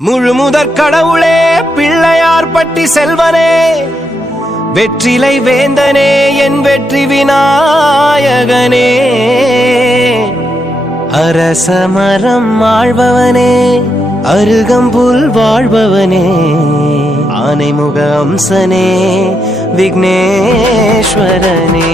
முழுமுதற் கடவுளே பிள்ளையார் பட்டி செல்வனே வெற்றிலை வேந்தனே என் வெற்றி விநாயகனே அரசமரம் ஆழ்பவனே அருகம்புல் வாழ்பவனே ஆனைமுக அம்சனே விக்னேஸ்வரனே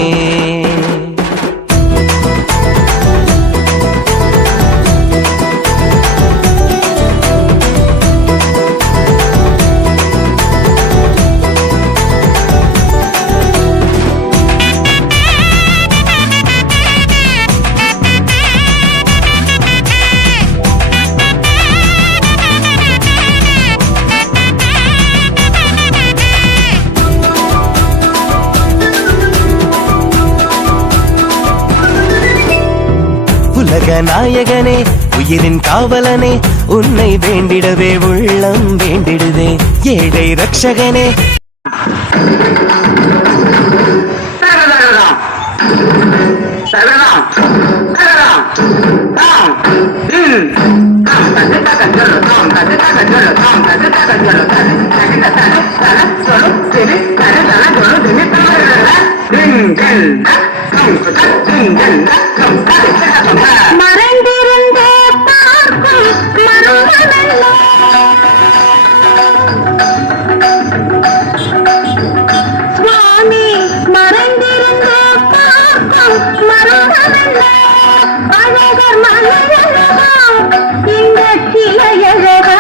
நாயகனே உயிரின் காவலனே உன்னை வேண்டிடவே உள்ளம் வேண்டிடுதே ஏழை ரட்சகனே மறைந்திருந்தே பார்க்கும் மருமகளோ சுவாமி மறைந்திருந்தே பார்க்கும் மருமகளோ அழகர் மலையழகா இந்த சிலையழகா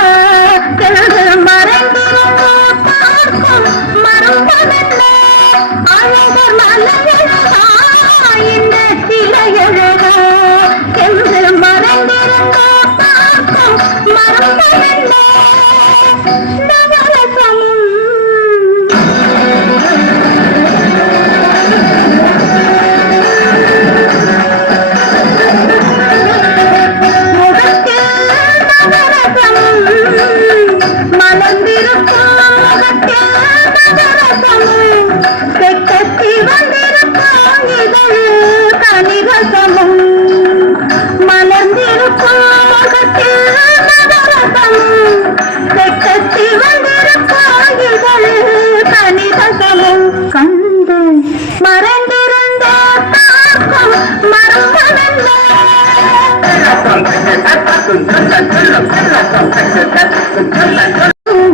மறைந்திருந்தே பார்க்கும் மருமகளோ அழகர் மலையழகா இந்த சிலையழகா என்று மறைந்திருந்தோ பார்க்கும் மறந்தவென்னோ நவரசமும் முகத்தில் நவரசமும் மலர்ந்திருக்கும் முகத்தில் நவரசமும் செக்கத்தி வந்திருக்கும் இதழ் கனிரசமும் மலர்ந்திருக்கும் முகத்தில் நவரசமும் செக்கத்தி வந்திருக்கும் இதழ் கனிரசமும் கண்டு மறைந்திருந்த பார்க்கும் மருமகளோ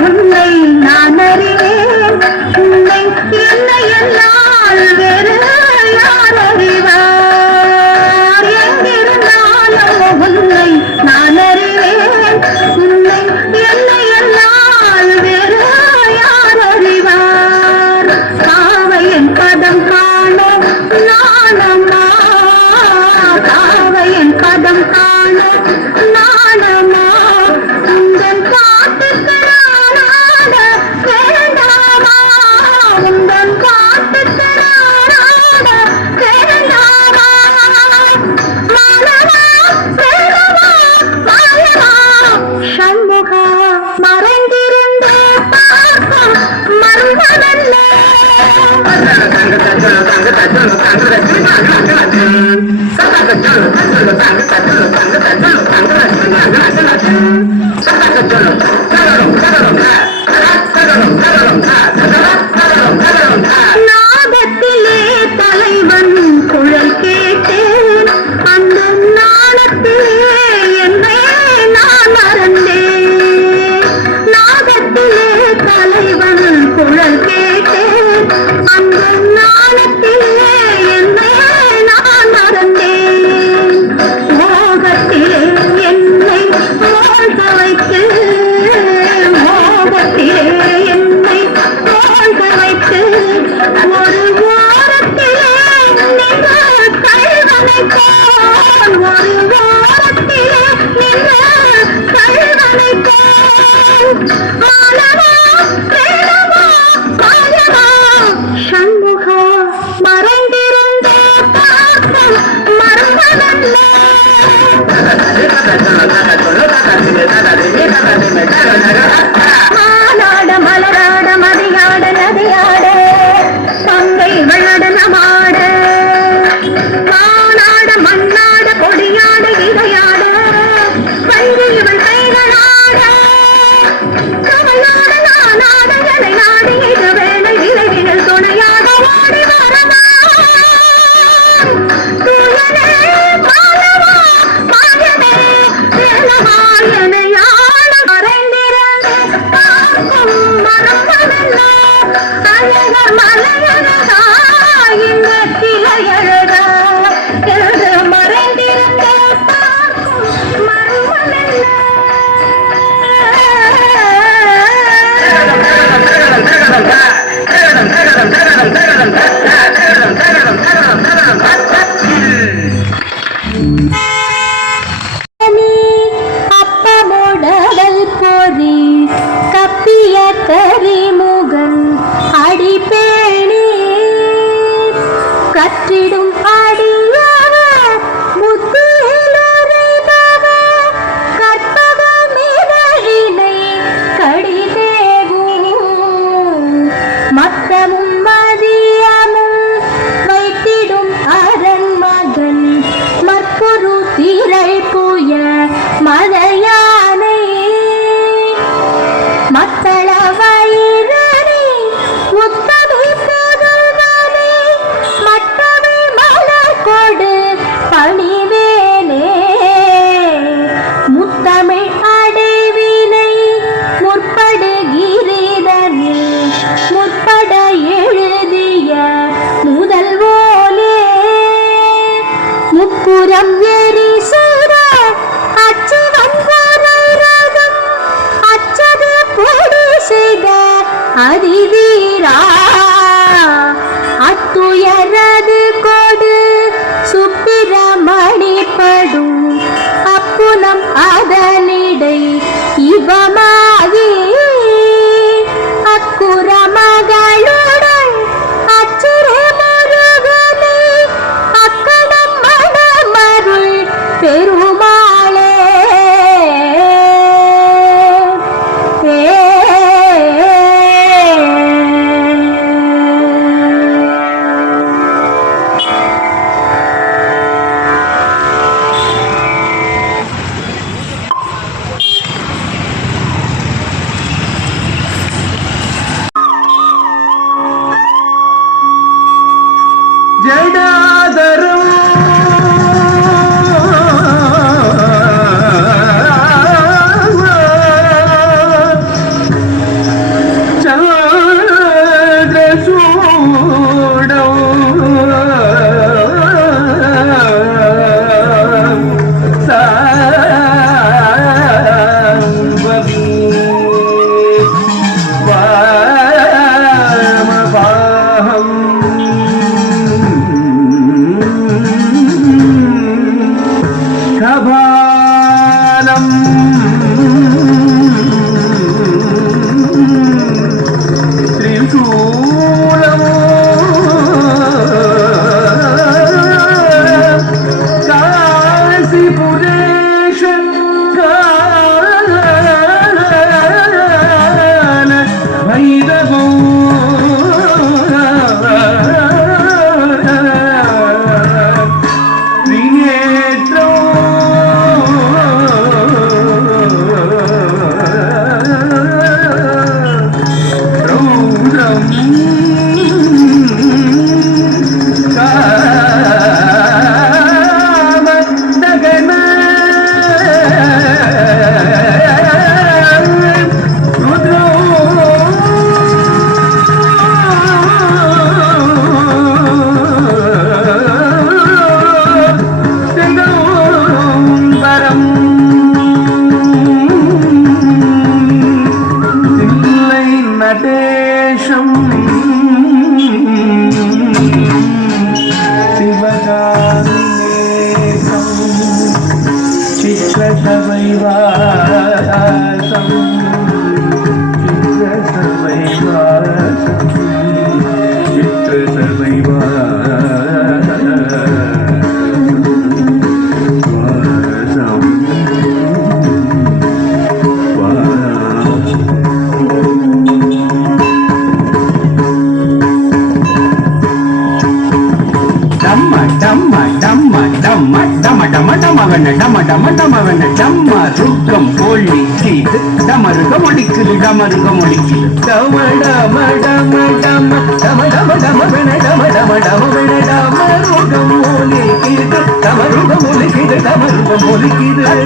உன்னை நான் அறிவேன் உன்னை என்னை என்னால் வேறு யார் அறிவார் எங்கிருந்தாலும் உன்னை நான் அறிவேன் உன்னை என்னை என்னால் வேறு யார் அறிவார் காவையின் பதம் காண நாணமா காவையின் பதம் காண நாணமா உந்தன் காட்டுக்கு நானாட வேண்டாமா உந்தன் காட்டுக்கு நானாட வேண்டாமா மாலவா வேலவா மாயவா சண்முகா மறைந்திருந்தே பார்க்கும் மருமகளோ நாதத்திலே தலைவன் குழல் கேட்டேன் அந்த நாணத்திலே என்னை நான் மறந்தேன் நாதத்திலே தலைவன் குழல் கேட்டேன் அந்த நாணத்திலே என்னை நான் மறந்தேன் மோகத்திலே என்னை மோக வைத்து மோகத்திலே என்னை மோக வைத்து ஒரு வாரத்திலே நீங்கள் கல்வனை போல் ஒரு வாரத்திலே நீங்கள் கல்வனை போல் மாலவா வேலவா மாயவா சண்முகா மறைந்திருந்தே பார்க்கும் மருமகளோ மாலாட மலராட மதியாட நதியாட பங்கை வளடனமாட மானாட மண்ணாட கொடியாட இதையாட பஞ்சு இவன் கைகளாட ஓர் மலையழகா இந்த சிலையழகா என்று மறைந்திருந்த பார்க்கும் மர்மமென்ன? அப்பமுடவல் பொறி கப்பிய கரிமுகன் அடிப்பேணி கற்றிடும் அடியவ முத்திலுரைபவ கற்பகமிதழினை கடிதேகும் மத்தமும் மதியமும் வைத்திடும் அரண் மகன் மற்பொரு திரள் புய மதையானை மத்தள வயிறனை உத்தமி புதல்வனை மட்டமை மலர் கொடு பணிவேனே முத்தமிழ் அடைவினை முற்படுகிறதனில் முற்பட எழுதிய முதல்வோனே முப்புறம் எரி சுர அச்சு வந்தரம் அச்சது பொடி செய்த அதிவீரா அத்துயரது கொடு சுப்பிரமணி படும் அப்புனம் அதனிடை இவமாகி அக்குற மகளுடன் அச்சுரே முருகனை அக்கடம் மணமருள் பெருமாளே டமவன டம டம டமவன டம்ம ருக்கம் கோழி கீது டமருகம் ஒழிக்குது டமருகம் ஒழிக்குது டம டம டம டம டம டம டமவன டம டம டமவன டமருகம் ஒழிக்குது டமருகம் ஒழிக்குது டமருகம் ஒழிக்குது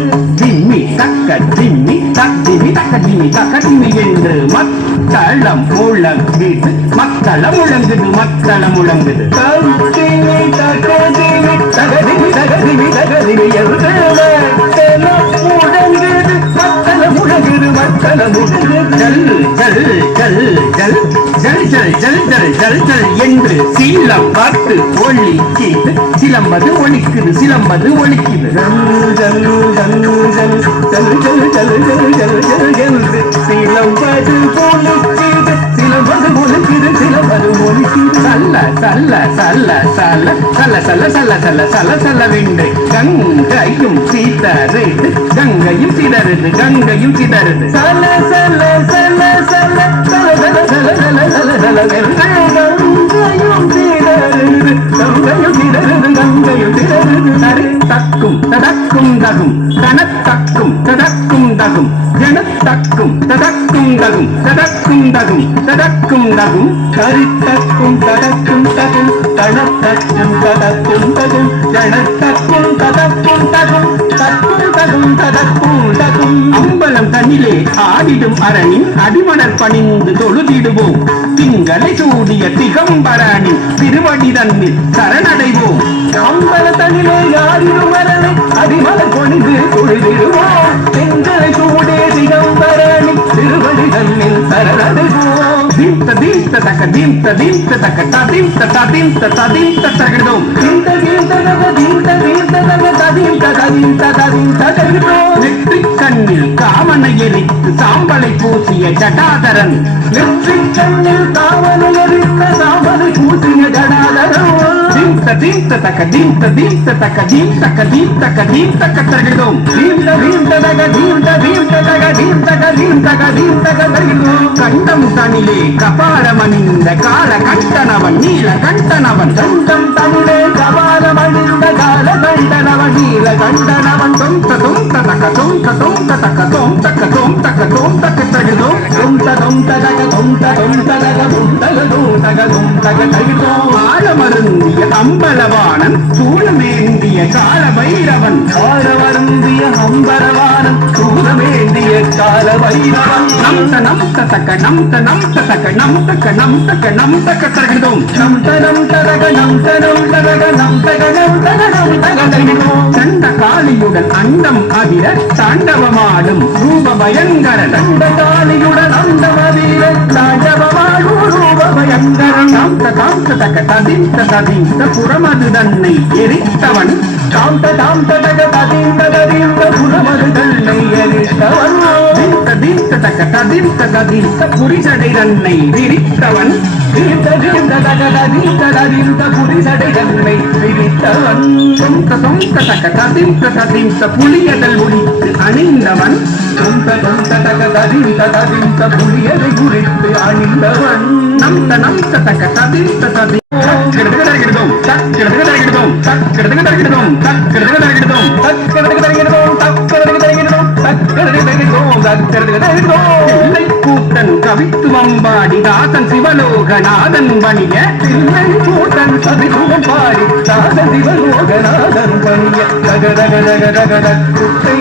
திம்மி தக்க திம்மி தக்கிமி தக்க திம்மி தக்க திம்மி என்று மத்தளம் முழங்குது மத்தளம் முழங்குது மத்தளம் முழங்குது தக்கிமி தக்க திம்மி தகதிமி தகதிமி தகதிமி என்று மத்தளம் முழங்குது மத்தளம் முழங்குது மத்தளம் முழங்குது ஜல் ஜல் ஜல் ஜல் ஜல் ஜல் ஜல் ஜல் ஜல் ஜல் என்று சீலம் பார்த்து ஒளி கீது சிலம்பது ஒழிக்குது சிலம்பது ஒழிக்குது ஜல் ஜல் ஜல் ஜல் ஜல் ஜல் ஜல் ஜல் ஜல் ஜல் என்று சிலம்பது ஒழிக்குது சிலம்பது ஒழிக்குது சிலம்பது ஒழிக்குது சல்ல சல்ல சல்ல சல்ல சல்ல சல்ல சல்ல சல்ல சல்ல சல்ல வெண்டு கங்கையும் சிதறுது கங்கையும் சிதறுது கங்கையும் சிதறுது சல்ல சல்ல சல்ல சல்ல சல்ல சல்ல சல்ல சல்ல சல்ல சல்ல கங்கையும் சிதறுது கங்கையும் சிதறுது கங்கையும் சிதறுது தரு தக்கும் ததக்கும் தகும் தனத்தக்கும் ததக்கும் தகும் ஜனத்தக்கும் ததக்கும் தகும் ததக்கும் தகும் ததக்கும் தகும் கரித்தக்கும் ததக்கும் தகும் தனத்தக்கும் ததக்கும் தகும் ஜனத்தக்கும் ததக்கும் தகும் தக்கும் தகும் ததக்கும் தகும் அம்பலம் தன்னிலே ஆடிடும் அரணின் அடிமணர் பணிந்து தொழுதிடுவோம் திங்களை சூடிய திகம்பரனின் திருவடி தன்னில் சரணடைவோம் அம்பல தன்னிலே ஆடிடும் அரணை அடிமணர் பணிந்து தொழுதிடுவோம் திங்களை சூடிய திகம்பரனின் திருவடி தன்னில் சரணடைவோம் தீர்த்த தீர்த்த தக்க தீர்த்த தீர்த்த தக்க ததீர்த்த ததீர்த்த ததீர்த்த தகடோம் தீர்த்த தீர்த்த தக தீர்த்த தீர்த்த தக ததீர்த்த ததீர்த்த ததீர்த்த தகடோம் நெற்றிக் கண்ணில் காமனை எரித்து சாம்பலை பூசிய ஜடாதரன் நெற்றிக் கண்ணில் காமனை எரித்த சாம்பலை பூசிய ஜடாதரன் தீர்த்த தீர்த்த தக்க தீர்த்த தீர்த்த தக்க தீர்த்த தீர்த்த தீர்த்த தகடோம் தீர்த்த தீர்த்த தக தீர்த்த தீர்த்த தக தீர்த்த தீர்த்த தீர்த்த தகடோம் கண்டம் தனிலே கபாலமணிந்த கால கண்டனவன் நீல கண்டனவன் கண்டம் தனிலே கபாலமணிந்த கால கண்டனவன் நீல கண்டனவன் தொந்த தொந்த தக்க தொந்த தொந்த தக்க தொம் தக்க தொம் தக்க தொம் தக்க தகதோம் தொந்த தொந்த தக தொந்த தொந்த தக தொந்தக தொம் தக தொம் தக தகதோம் ஆழமருந்திய அம்பலவாணன் சூழமேந்திய கால பைரவன் ஆழமருந்திய அம்பலவாணன் சூழமேந்திய கால பைரவன் நம்த நம்த தக்க நம்த நம்த தக்க நம்தக்க நம்தக்க நம்தக்க தகதோம் நம்த நம்த தக நம்த நம்த தக நம்தக நம்தக நம்தக தகதோம் சண்ட காளியுடன் அண்டம் அதிர தாண்டவமாடும் ரூப பயங்கர சண்ட காளியுடன் அண்டம் அதிர தாண்டவமாடும் ரூப பயங்கர நம்த காந்த தக்க ததிந்த ததிந்த புறமது தன்னை எரித்தவன் காந்த காந்த தக ததிந்த ததிந்த புறமது தன்னை எரித்தவன் தீர்த்த தீர்த்த தக்க ததிந்த ததிந்த புரிசடை தன்னை விரித்தவன் தீர்த்த தீர்த்த தக ததிந்த ததிந்த புரிசடை தன்னை விரித்தவன் சொந்த சொந்த தக்க ததிந்த ததிந்த புலியதல் ஒழித்து அணிந்தவன் சொந்த சொந்த தக ததிந்த ததிந்த புலியதை குறித்து அணிந்தவன் நம்த நம்த தக்க ததிந்த ததி தக்கிடதகிடதோம் தக்கிடதகிடதோம் தக்கிடதகிடதோம் தக்கிடதகிடதோம் தக்கிடதகிடதோம் தக்கிடதகிடதோம் தக்கிடதகிடதோம் தக்கிடதகிடதோம் கூட்டன் கவித்து வம்பாடி தாசன் சிவலோகநாதன் பணிய தில்லை கூட்டன் கவித்துவம் பாடி தாசன் சிவலோகநாதன் பணிய தக தக தக தக தக குத்தை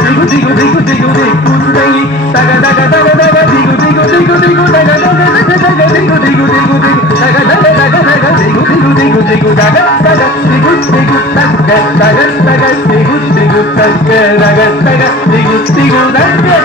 திகு திகு திகு திகு திகு குத்தை தக தக தக தக திகு திகு திகு திகு தக தக தக தக திகு திகு திகு திகு தக தக தக தக திகு திகு திகு திகு தக தக திகு திகு தக தக தக திகு திகு தக தக தக திகு திகு தக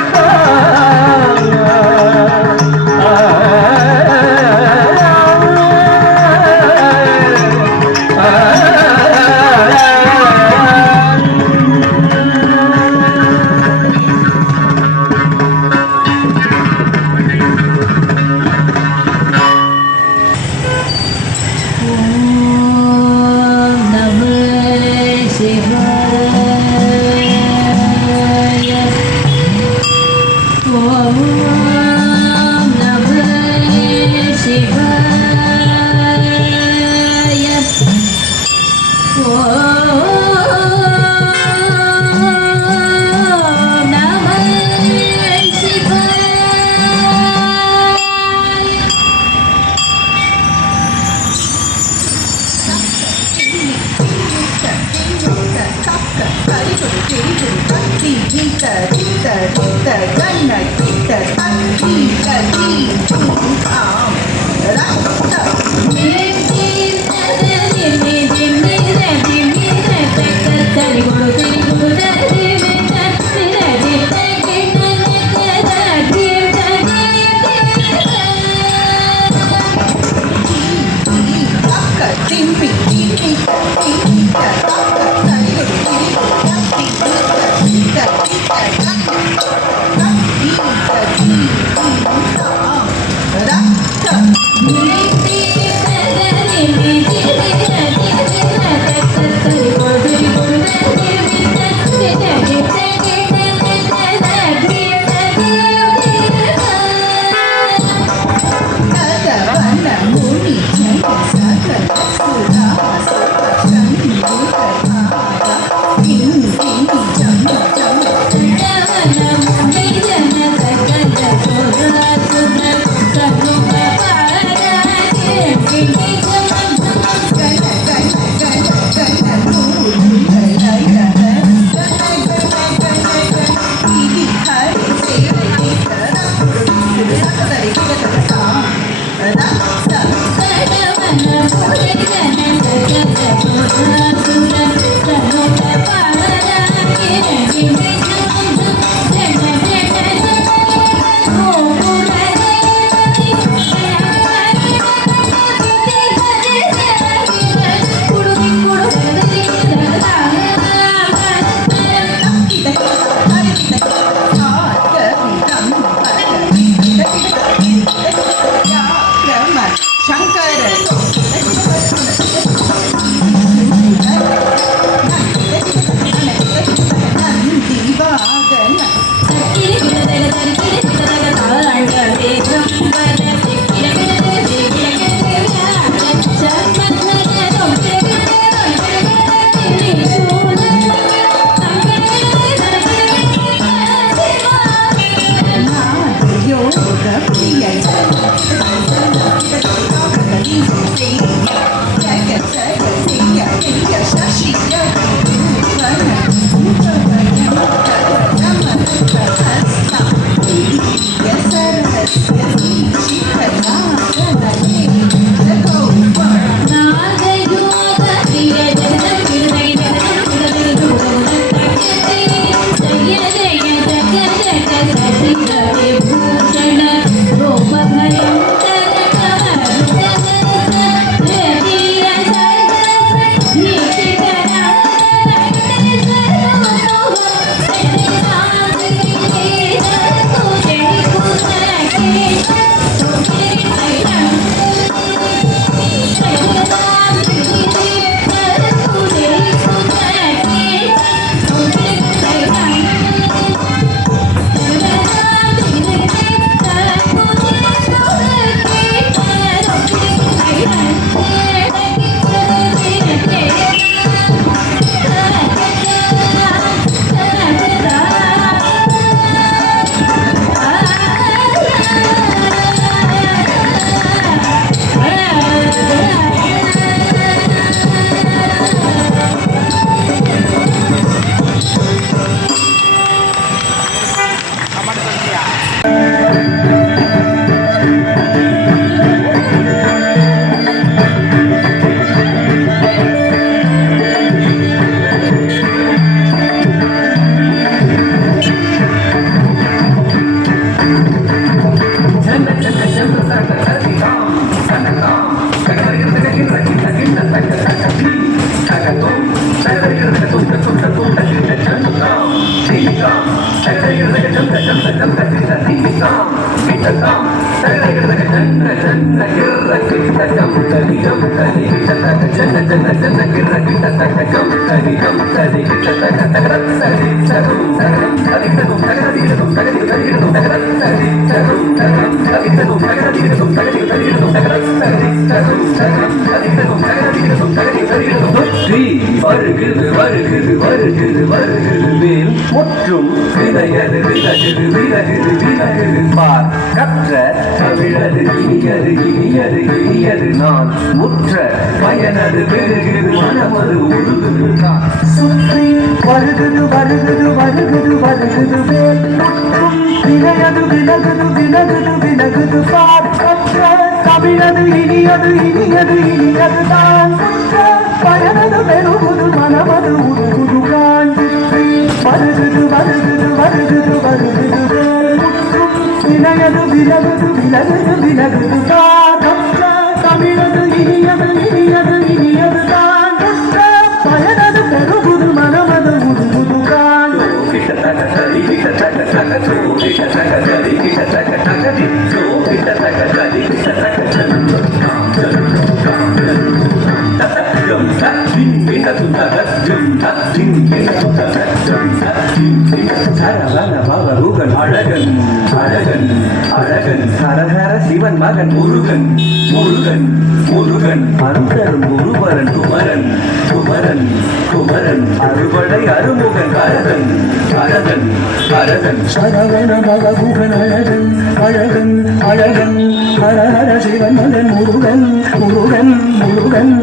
வருகிறது வருகிறது வருகிறது வருகிறது வேல் முற்றும் விலகது விலகுது விலகுது விலகுது பார் கற்ற தமிழது இனியது இனியது இனியது நான் முற்ற பயனது பெருகுது மனமது உருகுது தான் சுற்றி வருகுது வருகுது வருகுது வருகுது வேல் முற்றும் விலகது விலகுது விலகுது விலகுது பார் கற்ற தமிழது இனியது இனியது இனியது தான் முற்ற பயனது பெருகுது மனமது உருகுது தான் வருகுது வருகுது வருகுது வருகுது வேல் முற்றும் விலகது விலகுது விலகுது விலகுது தான் கற்ற தமிழது இனியது இனியது இனியது தான் முற்ற பயனது பெருகுது மனமது உருகுது தான் அழகன் அழகன் அழகன் ஹரஹர சிவன் மகன் முருகன் முருகன் முருகன் அருந்தரும் குருவரன் குமரன் குமரன் குமரன் அறுபடை அருமுகன் கரகன் கரகன் கரகன் சரவண பகமுகன் அழகன் அழகன் அழகன் ஹரஹர சிவன் மகன் முருகன் முருகன் முருகன்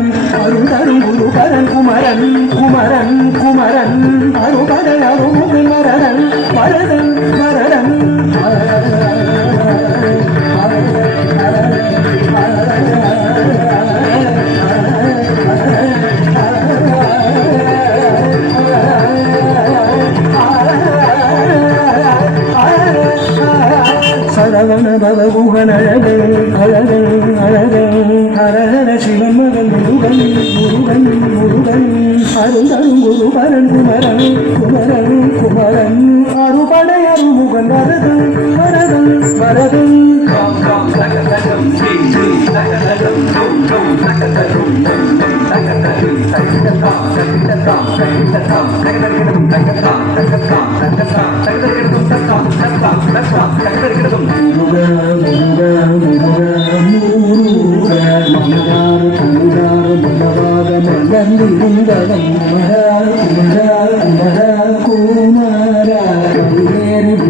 அருந்தரும் குருபரன் குமரன் குமரன் குமரன் அறுபடை அருமுகன் மரகன் மரகன் மரகன் சரவண பவகுகன் அழகன் அழகன் அழகன் ஹரஹர சிவன் மகன் முருகன் முருகன் முருகன் அருந்தரும் குருபரன் குமரன் குமரன் குமரன் அறுபடை அருமுகன் வரதன் வரதன் வரதன்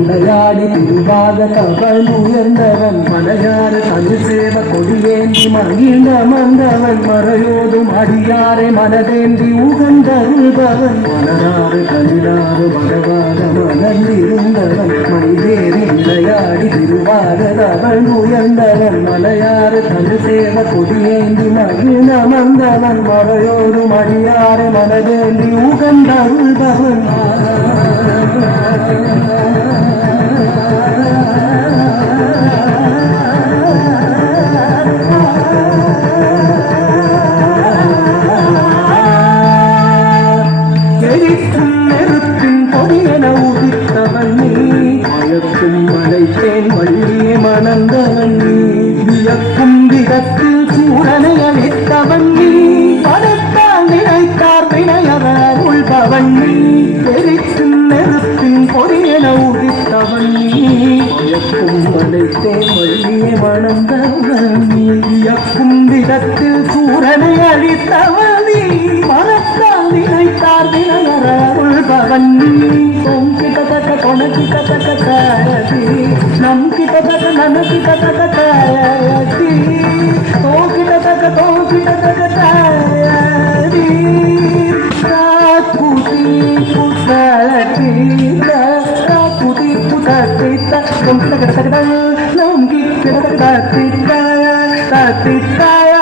விளையாடி திருவாக கவல் உயர்ந்தவன் மலையாறு தனி சேவ கொடியேந்தி மகிழ்ந்த மந்தவன் மறையோதும் அடியாரை மனதேந்தி உகந்தருள்பவன் மலராறு கலிலாறு மகவாக மலர்ந்திருந்தவன் மனிதேறி விளையாடி திருவாக கவல் உயர்ந்தவன் மலையாறு தனி சேவ கொடியேந்தி மகிழ்ந்த மந்தவன் மறையோதும் அடியாரை மனதேந்தி உகந்தருள்பவன் எரிக்கும் நெருப்பின் பொடியன உதித்தவன் நீ மயக்கும் மலைத்தேன் வள்ளியை மணந்தவன் நீ வியக்கும் விதத்தில் சூரனை அளித்தவன் நீ படைத்தால் நினைத்தார் வினையவர் உள்பவன் நீ எரிக்கும் நெருப்பின் பொடியன உதித்தவன் நீ மயக்கும் மலைத்தேன் வள்ளியை மணந்தவன் நீ வியக்கும் விதத்தில் சூரனை அளித்தவன் நீ படைத்தால் நினைத்தார் வினையவர் உள்பவன் நீ ஓம் கிட்டத்தட்ட கொணக்கிட்டத்தக்க தாயதி நம் கிட்டத்தட்ட நனக்கிட்டத்தக்க தாயதி ஓ கிட்டத்தக்க தாயதி காக்குதி புத்தளத்தி காக்குதி புத்தத்தித்த நம் கிட்டத்தட்ட நம் கிட்டத்தட்ட தத்தித்தாய தத்தித்தாய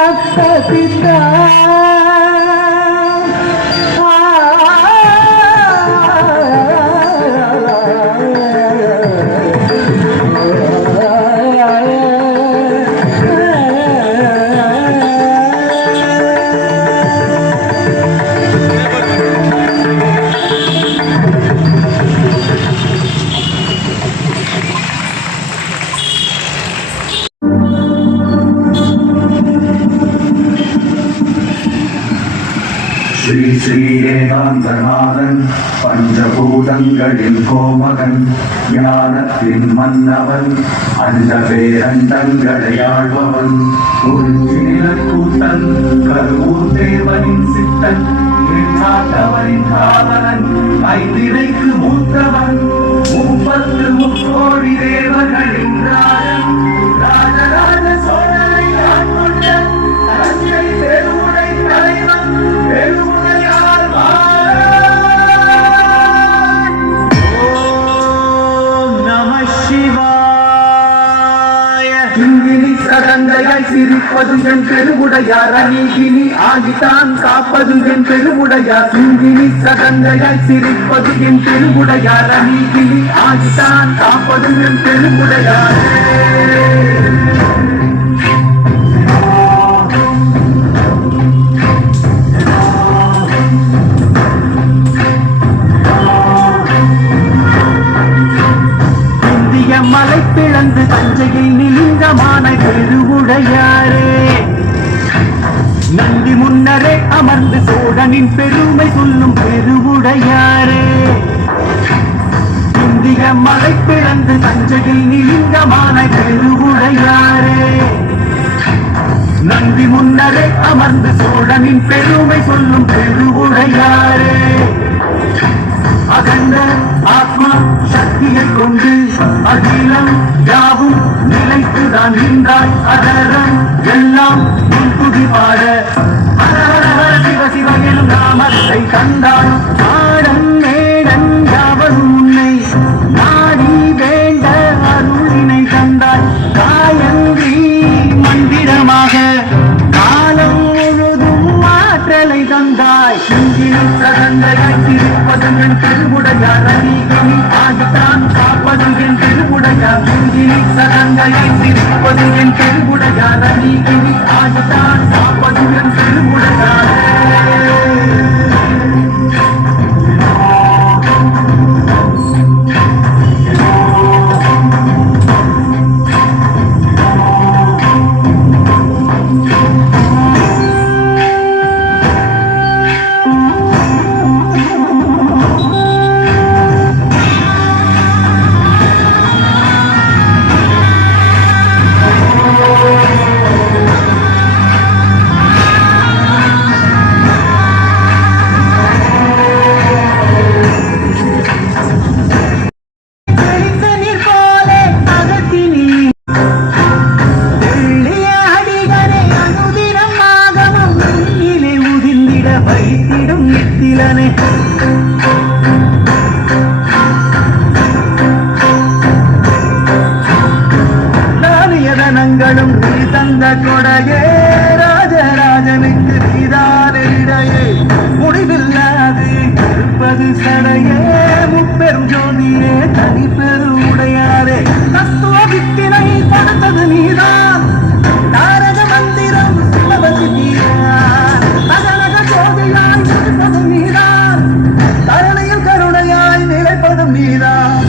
ஸ்ரீ ஸ்ரீ ஏகாந்தநாதன் பஞ்சபூதங்களில் கோமகன் ஞானத்தின் மன்னவன் அந்த பேரண்டங்களை ஆழ்பவன் கூத்தன் கருவூர் தேவனின் சித்தன் நாட்டவரின் காவலன் ஐந்திரைக்கு மூத்தவன் 30 முக்கோடி தேவர்களின் ராஜன் ராஜராஜ சோழனை ஆட்கொண்ட தஞ்சை பெருமுடை தலைவன் பெருமுடையார் ஓம் நம சிவாய. கிங்கினி சதந்தையாய் சிரிப்பது என் பெருமுடையார் அநீகினி ஆகித்தான் காப்பது என் பெருமுடையார். கிங்கினி சதந்தையாய் சிரிப்பது என் பெருமுடையார் அநீகினி ஆகித்தான் காப்பது என் பெருமுடையார். மலை பிளந்து தஞ்சையில் நிலிங்கமான பெருவுடையாரே நந்தி முன்னரே அமர்ந்து சோழனின் பெருமை சொல்லும் பெருவுடையாரே. இந்திய மலை பிளந்து தஞ்சையில் நிலிங்கமான பெருவுடையாரே நந்தி முன்னரே அமர்ந்து சோழனின் பெருமை சொல்லும் பெருவுடையாரே. அகண்ட ஆத்மா சக்தியை கொண்டு அகிலம் யாவும் நிலைத்துதான் நின்றாய். அதரம் எல்லாம் துதி பாட சிவ சிவ எனும் நாமத்தை தந்தாய். ஆடம் மேடன் யாவரும் உன்னை நாடி வேண்ட அருளினை தந்தாய். காயன்றி மந்திரமாக காலம் முழுதும் ஆற்றலை தந்தாய். சதந்தையாய் சிரிப்பதும் என் பெருமுடையார் அநீகினி ஆகித்தான் காப்பதும் என் பெருமுடையார். சதந்தையாய் சிரிப்பதும் என் பெருமுடையார் அநீகினி ஆகித்தான் காப்பதும் என் பெருமுடையார். நானியதனங்களும் நீ தந்த கொடையே ராஜராஜனுக்கு நீதானே இடையே முடிவில்லாது இருப்பது சடையே முப்பெரும் ஜோதியே தனி பெருவுடையாரே. தத்துவ வித்தினை கொடுத்தது நீதான் தாரக மந்திரம் சிவபதி நீதான் தகரக ஜோதியாய் இருப்பது நீதான் தரணையில் கருணையாய் நிலைப்பதும் நீதான்.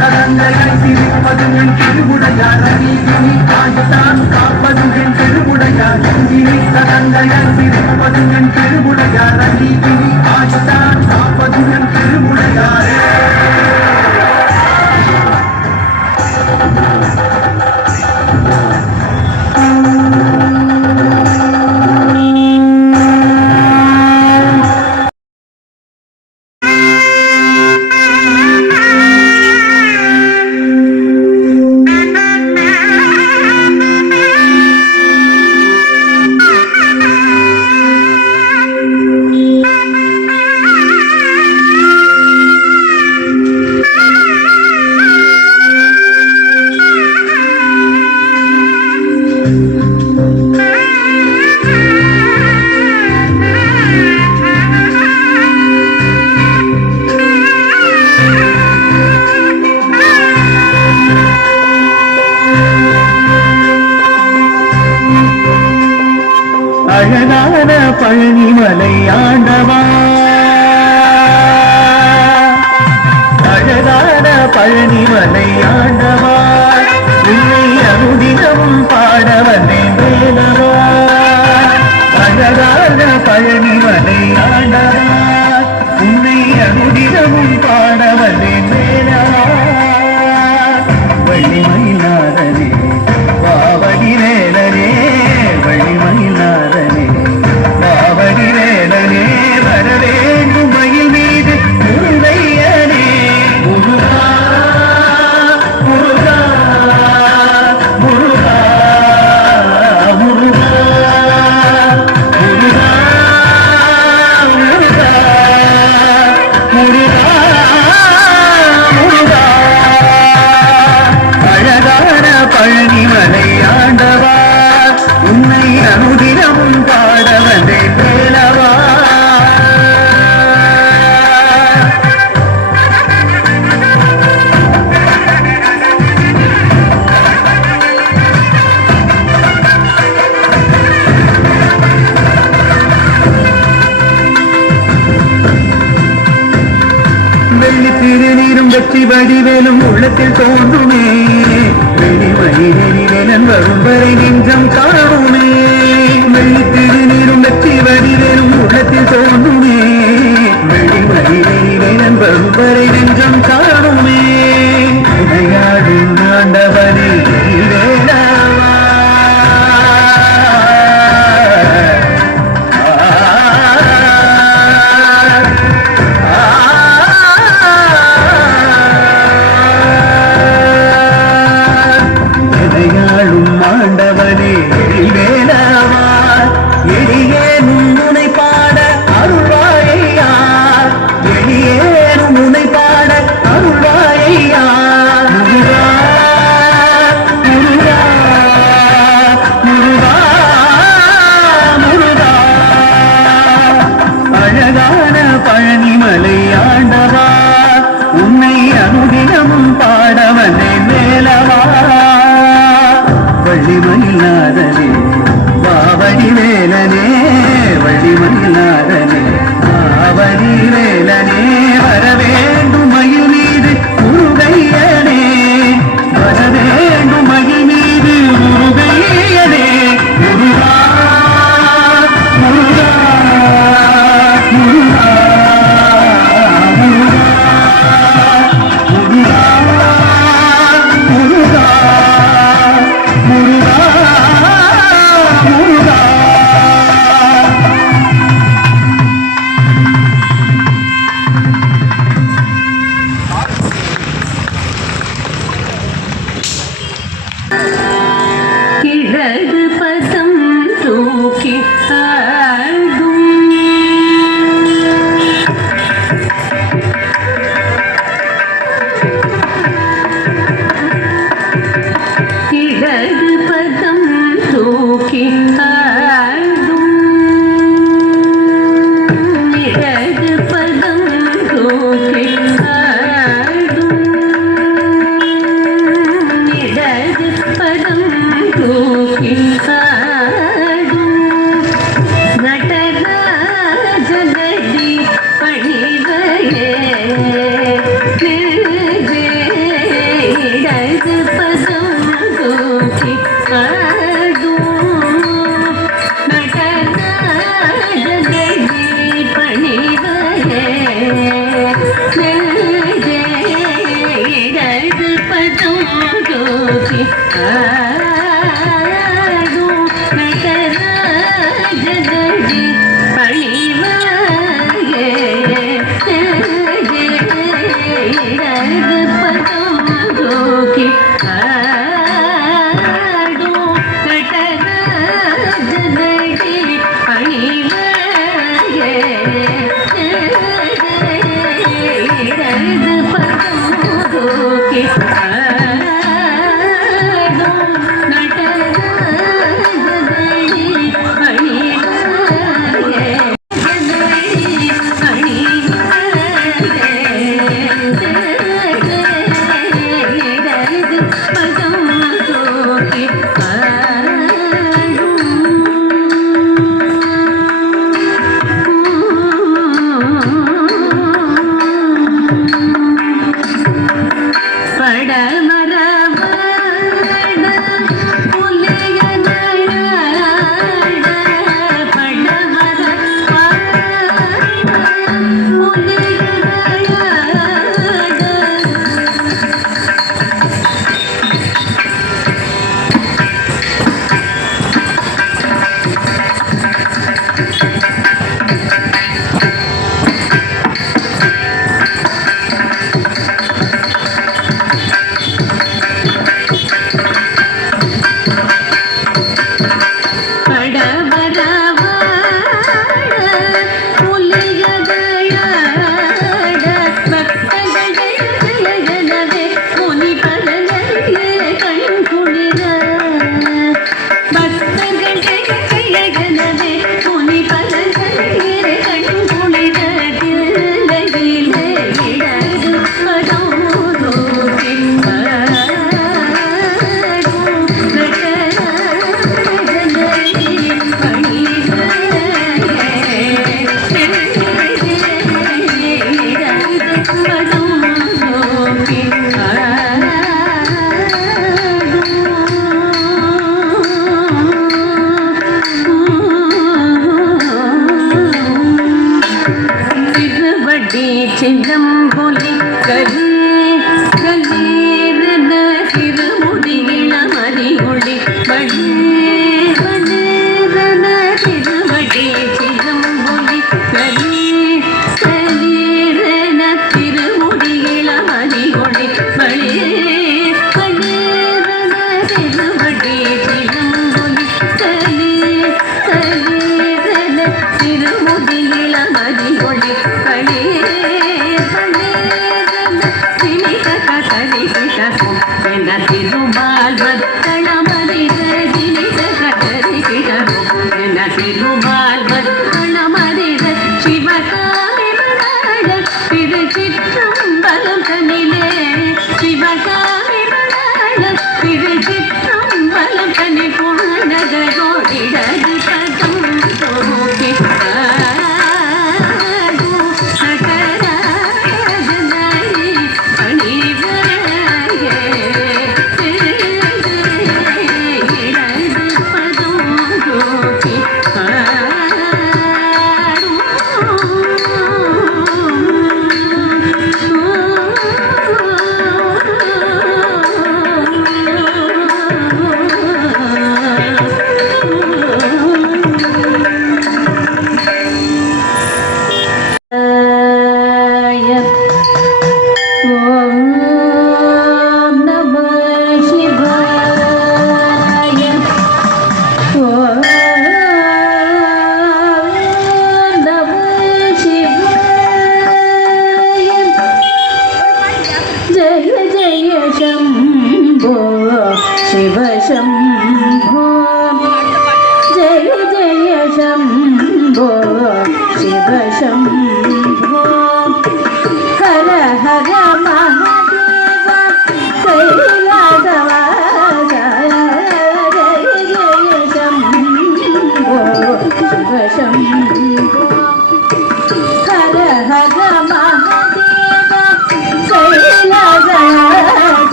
சதந்தையாய் சிரிப்பதும் என் பெருமுடையார் அநீகினி ஆகித்தான் காப்பதும் என் பெருமுடையார். சதந்தையாய் சிரிப்பதும் என் பெருமுடையார் அநீகினி ஆகித்தான் காப்பதும் என் பெருமுடையாரே. அழகான பழனிமலை ஆண்டவா அழகான பழனிமலை ஆண்டவா உன்னை அனுதினமும் பாட வந்தேன் வேலவா. அழகான பழனிமலை வெற்றி வடிவேலும் உள்ளத்தில் தோன்றுமே வெளிமயிலேன் வரும் வரை நெஞ்சம் காணுமே வெள்ளி திருநீரும் வெற்றி வடிவேலும் உள்ளத்தில் தோன்றுமே வெளிமயிலேன் வரும் வரை நெஞ்சம் காணுமே விளையாடும் ஆண்டவனே வேளாவா ஆண்டவனே வேளாவா எளியேனும் உனை பாட அருள்வாயா எளியேனும் உனை பாட அருள்வாயா முருகா முருகா முருகா முருகா அழகான பழனிமலை ஆண்டவா உன்னை அனுதினமும் பாடவனே மேலவா வள்ளிமயிலாதனே வாவடி வேலனே வள்ளிமயிலாதனே வாவடி வேலனே வரவேண்டும் மயில் மீது முருகையனே வரவேண்டும் மயில் மீது முருகையனே முருகா முருகா முருகா முருகா முருகா முருகா முருகா இடது பதம் தூக்கி ஆடும் இடது பதம் தூக்கி ஆடும் இடது பதம் தூக்கி ஆடும் இடது பதம் தூக்கி ஆடும் நடராஜனடி பணிவையே இடது பதம் தூக்கி ஆடும் நடராஜனடி பணிவையே இடது பதம் தூக்கி ஆடும் நடராஜனடி பணிவையே இடது பதம் தூக்கி ஆடும் நடராஜனடி பணிவையே இடது பதம் தூக்கி ஆடும் நடராஜனடி பணிவையே படமரவட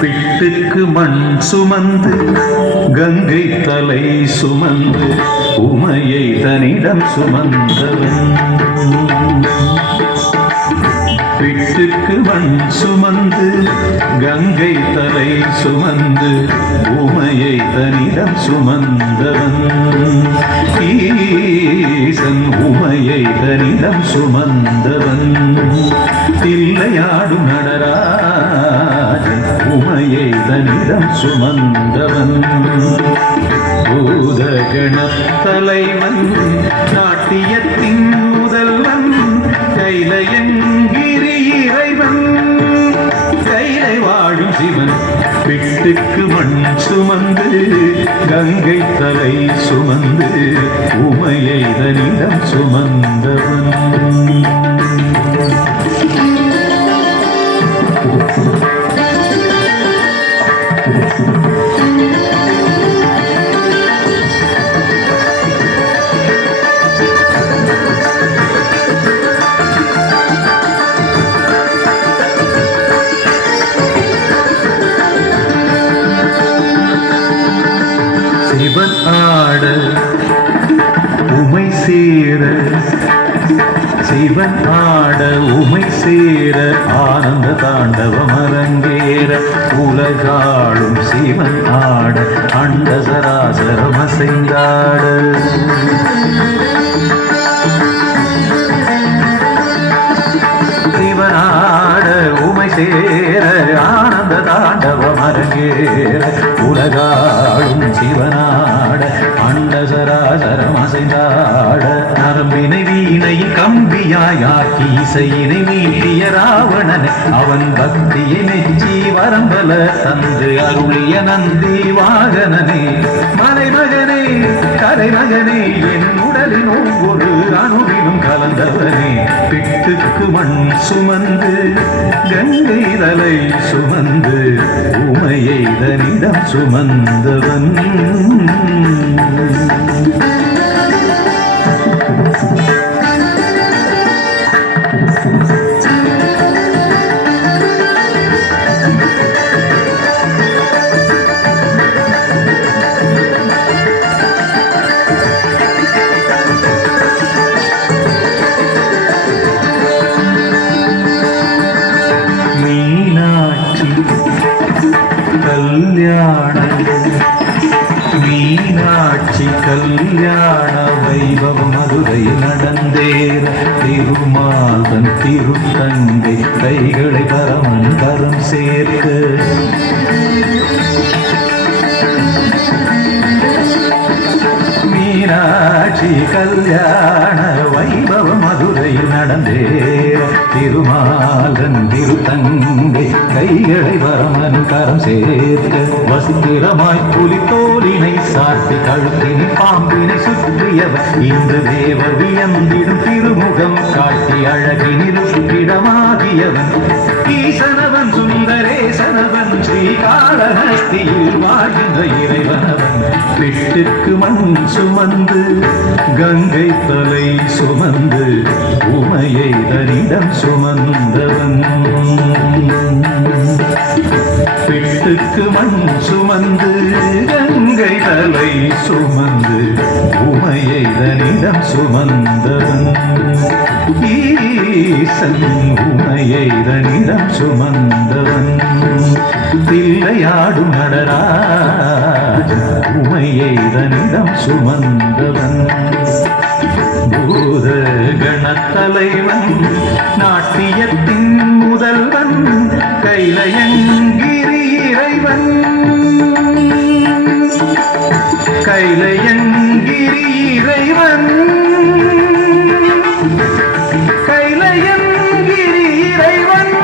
பிட்டுக்கு மண் சுமந்து கங்கை தலை சுமந்து உமையை தனிடம் சுமந்தவன். பிட்டுக்கு மண் சுமந்து கங்கை தலை சுமந்து உமையை தனிடம் சுமந்தவன். ஈசன் உமையை தனிடம் சுமந்தவன். தில்லையாடும் நடராஜன் உமையை தனிடம் சுமந்தவன். பூதகணத் தலைவன் நாட்டியத்தின் முதல்வன் கைலையங்கிரி இறைவன் கைலை வாழும் சிவன். பிட்டுக்கு மண் சுமந்து கங்கை தலை சுமந்து உமையை தனிடம் சுமந்தவன். சிவன் ஆட உமை சேர சிவன் ஆட உமை சேர ஆனந்த தாண்டவம் அரங்கேற உலகாளும் சிவன் ஆட அண்ட சராசரம் அசைந்தாட. சிவனாட உமை சேர ஆனந்த தாண்டவம் அரங்கேற உலகாளும் சிவனாட அண்ட சராசரம் அசைந்தாட. நரம்பினை வீணையில் கம்பியாயாக்கி இசையினை மீட்டிய ராவணன் அவன் பக்தியை மெச்சி வரம்பல தந்து அருளிய நந்தி வாகனனே. மலைமகனே கலைமகனே என் உடலின் ஒவ்வொரு அணுவிலும் கலந்தவனே. பிட்டுக்கு மண் சுமந்து கங்கை தலை சுமந்து உமையை தனிடம் சுமந்தவன். மீனாட்சி கல்யாண வைபவம் மதுரை நடந்தேற திருமால்தன் திருத்தங்கை கைகளை பரமன் கரம் சேர்க்க. மீனாட்சி கல்யாண வைபவம் மதுரையில் நடந்தேற திருமாலன் திருத்தங்கை கைகளை வரமன் கரம் சேர்க்க. வஸ்திரமாய் புலி தோலினை சாட்டி கழுத்தினை பாம்பினை சுற்றியவர் இன்று தேவர் வியந்திடும் திருமுகம் காட்டி அழகினிலும் இடமாகியவன். ஈசனவன் சுந்தரேசனவன் ஸ்ரீகாளஹஸ்தியில் வாழ்கின்ற இறைவனவன். பிட்டுக்கு மண் சுமந்து கங்கை தலை சுமந்து உமையை தனிடம் சுமந்தவன். பிட்டுக்கு மண் சுமந்து கங்கை தலை சுமந்து உமையை தனிடம் சுமந்தவன். ஈசன் உமையை தனிடம் சுமந்தவன். தில்லையாடும் நடராஜன் உமையை தனிடம் சுமந்தவன். பூத கணத்தலைவன் நாட்டியத்தின் முதல்வன் கைலையங்கிரி இறைவன் கைலையங்கிரி இறைவன் கைலையங்கிரி இறைவன்.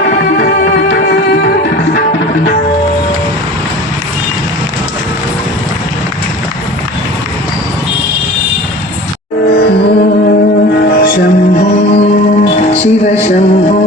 शम्भो शिव शम्भो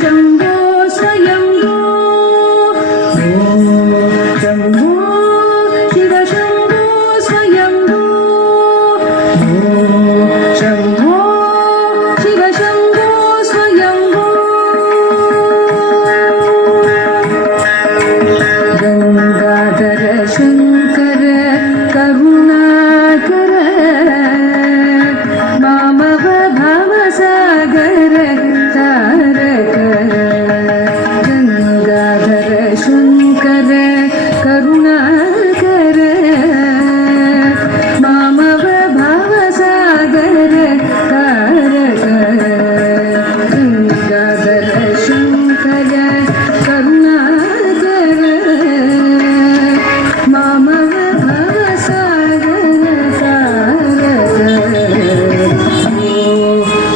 शम्भो स्वयम्भो शम्भो शिव शम्भो स्वयम्भो शम्भो शिव शम्भो स्वयम्भो गङ्गाधर शङ्कर करुणाकर मामव भवसागर तारक गङ्गाधर शङ्कर करुणाकर मामव भवसागर तारक गङ्गाधर शङ्कर करुणाकर मामव भवसागर तारक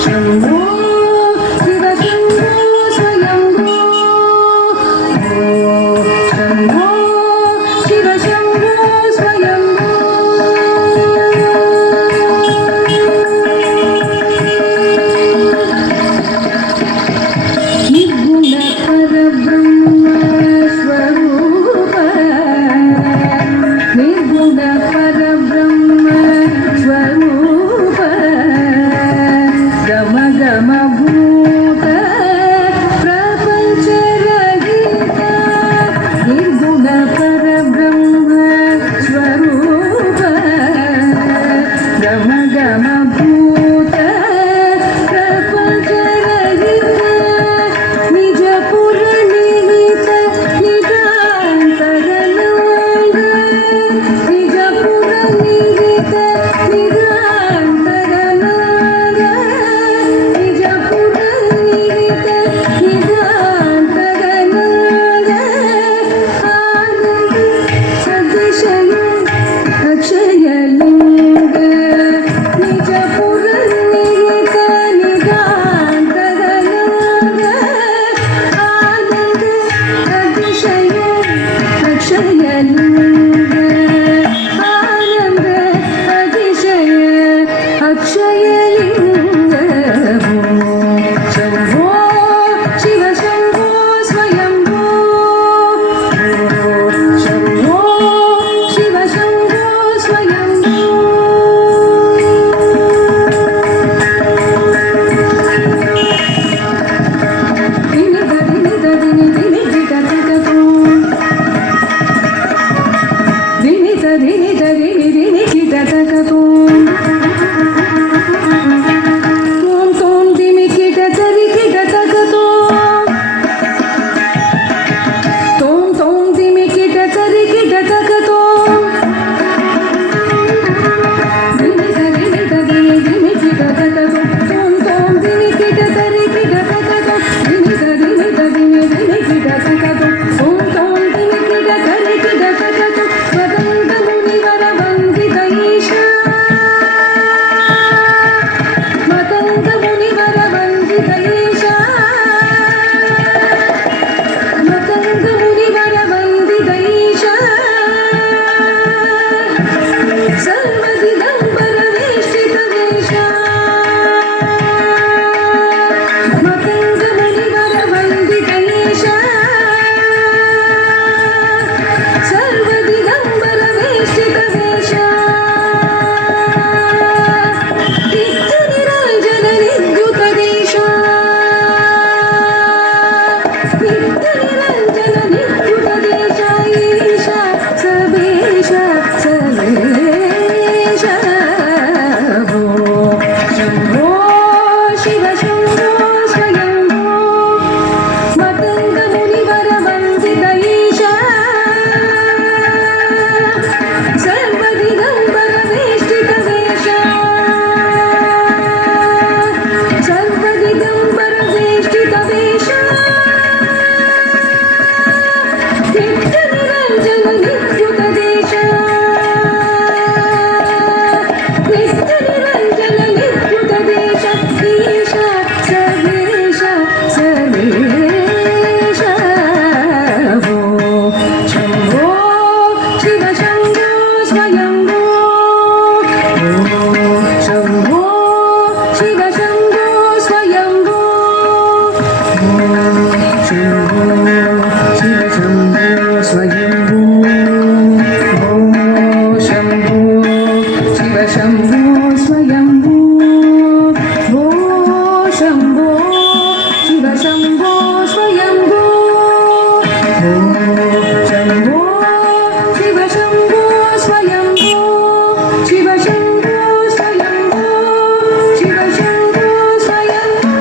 शम्भो शिव शम्भो स्वयम्भो शम्भो शिव शम्भो स्वयम्भो निर्गुण परब्रह्म स्वरूप निर्गुण परब्रह्म स्वरूप गम गम भूत प्रपञ्च रहित निर्गुण परब्रह्म स्वरूप गम गम भूत प्रपञ्च रहित निज पुर निहित निजान्तरनाद निज पुर निहित निजान्तरनाद निज पुर निहित निजान्तरनाद आनन्द सदिशय अक्षयलिङ्ग निज पुर निहित निजान्तरनाद आनन्द अतिशय अक्षयलिङ्ग आनन्द अतिशय अक्षयलिङ्ग शम्भो शिव शम्भो स्वयम्भो शम्भो शिव शम्भो स्वयम्भो शम्भो शिव शम्भो स्वयम्भो भो शम्भो शिव शम्भो स्वयम्भो भो शम्भो शिव शम्भो स्वयम्भो भो शम्भो शिव शम्भो स्वयम्भो शिव शम्भो स्वयम्भो शिव शम्भो स्वयम्भो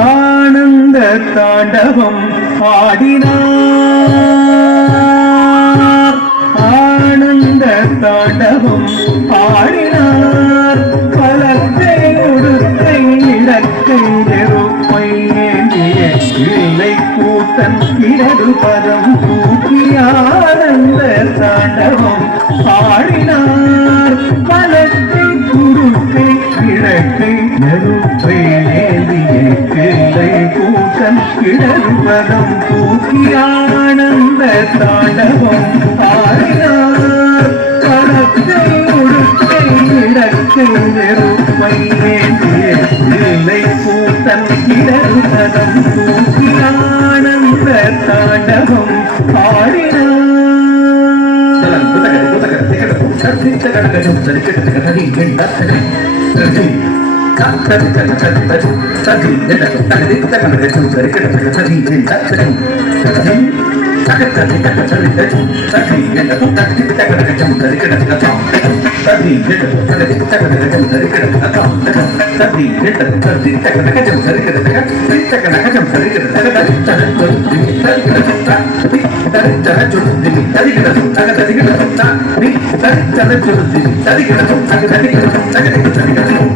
ஆனந்த தாண்டவம் ஆடினார், ஆனந்த தாண்டவம் ஆடினார். பலத்தை உடுத்தை இடக்கை நெருப்பை ஏந்திய இல்லை கூட்டன் இடது பதம் தூக்கி ஆனந்த தாண்டவம் ஆடினார். பலத்தை குறுக்கை இடக்கை நெருப்பை ஏந்திய கிளை கூட்டன் இடது பதம் தூக்கி ஆனந்த தாண்டவம் ஆடினார். பலத்தை உடுக்கை இடக்கை நெருப்பை ஏந்திய கிளை கூட்டன் இடது பதம் தூக்கி ஆனந்த தாண்டவம் ஆடினார்.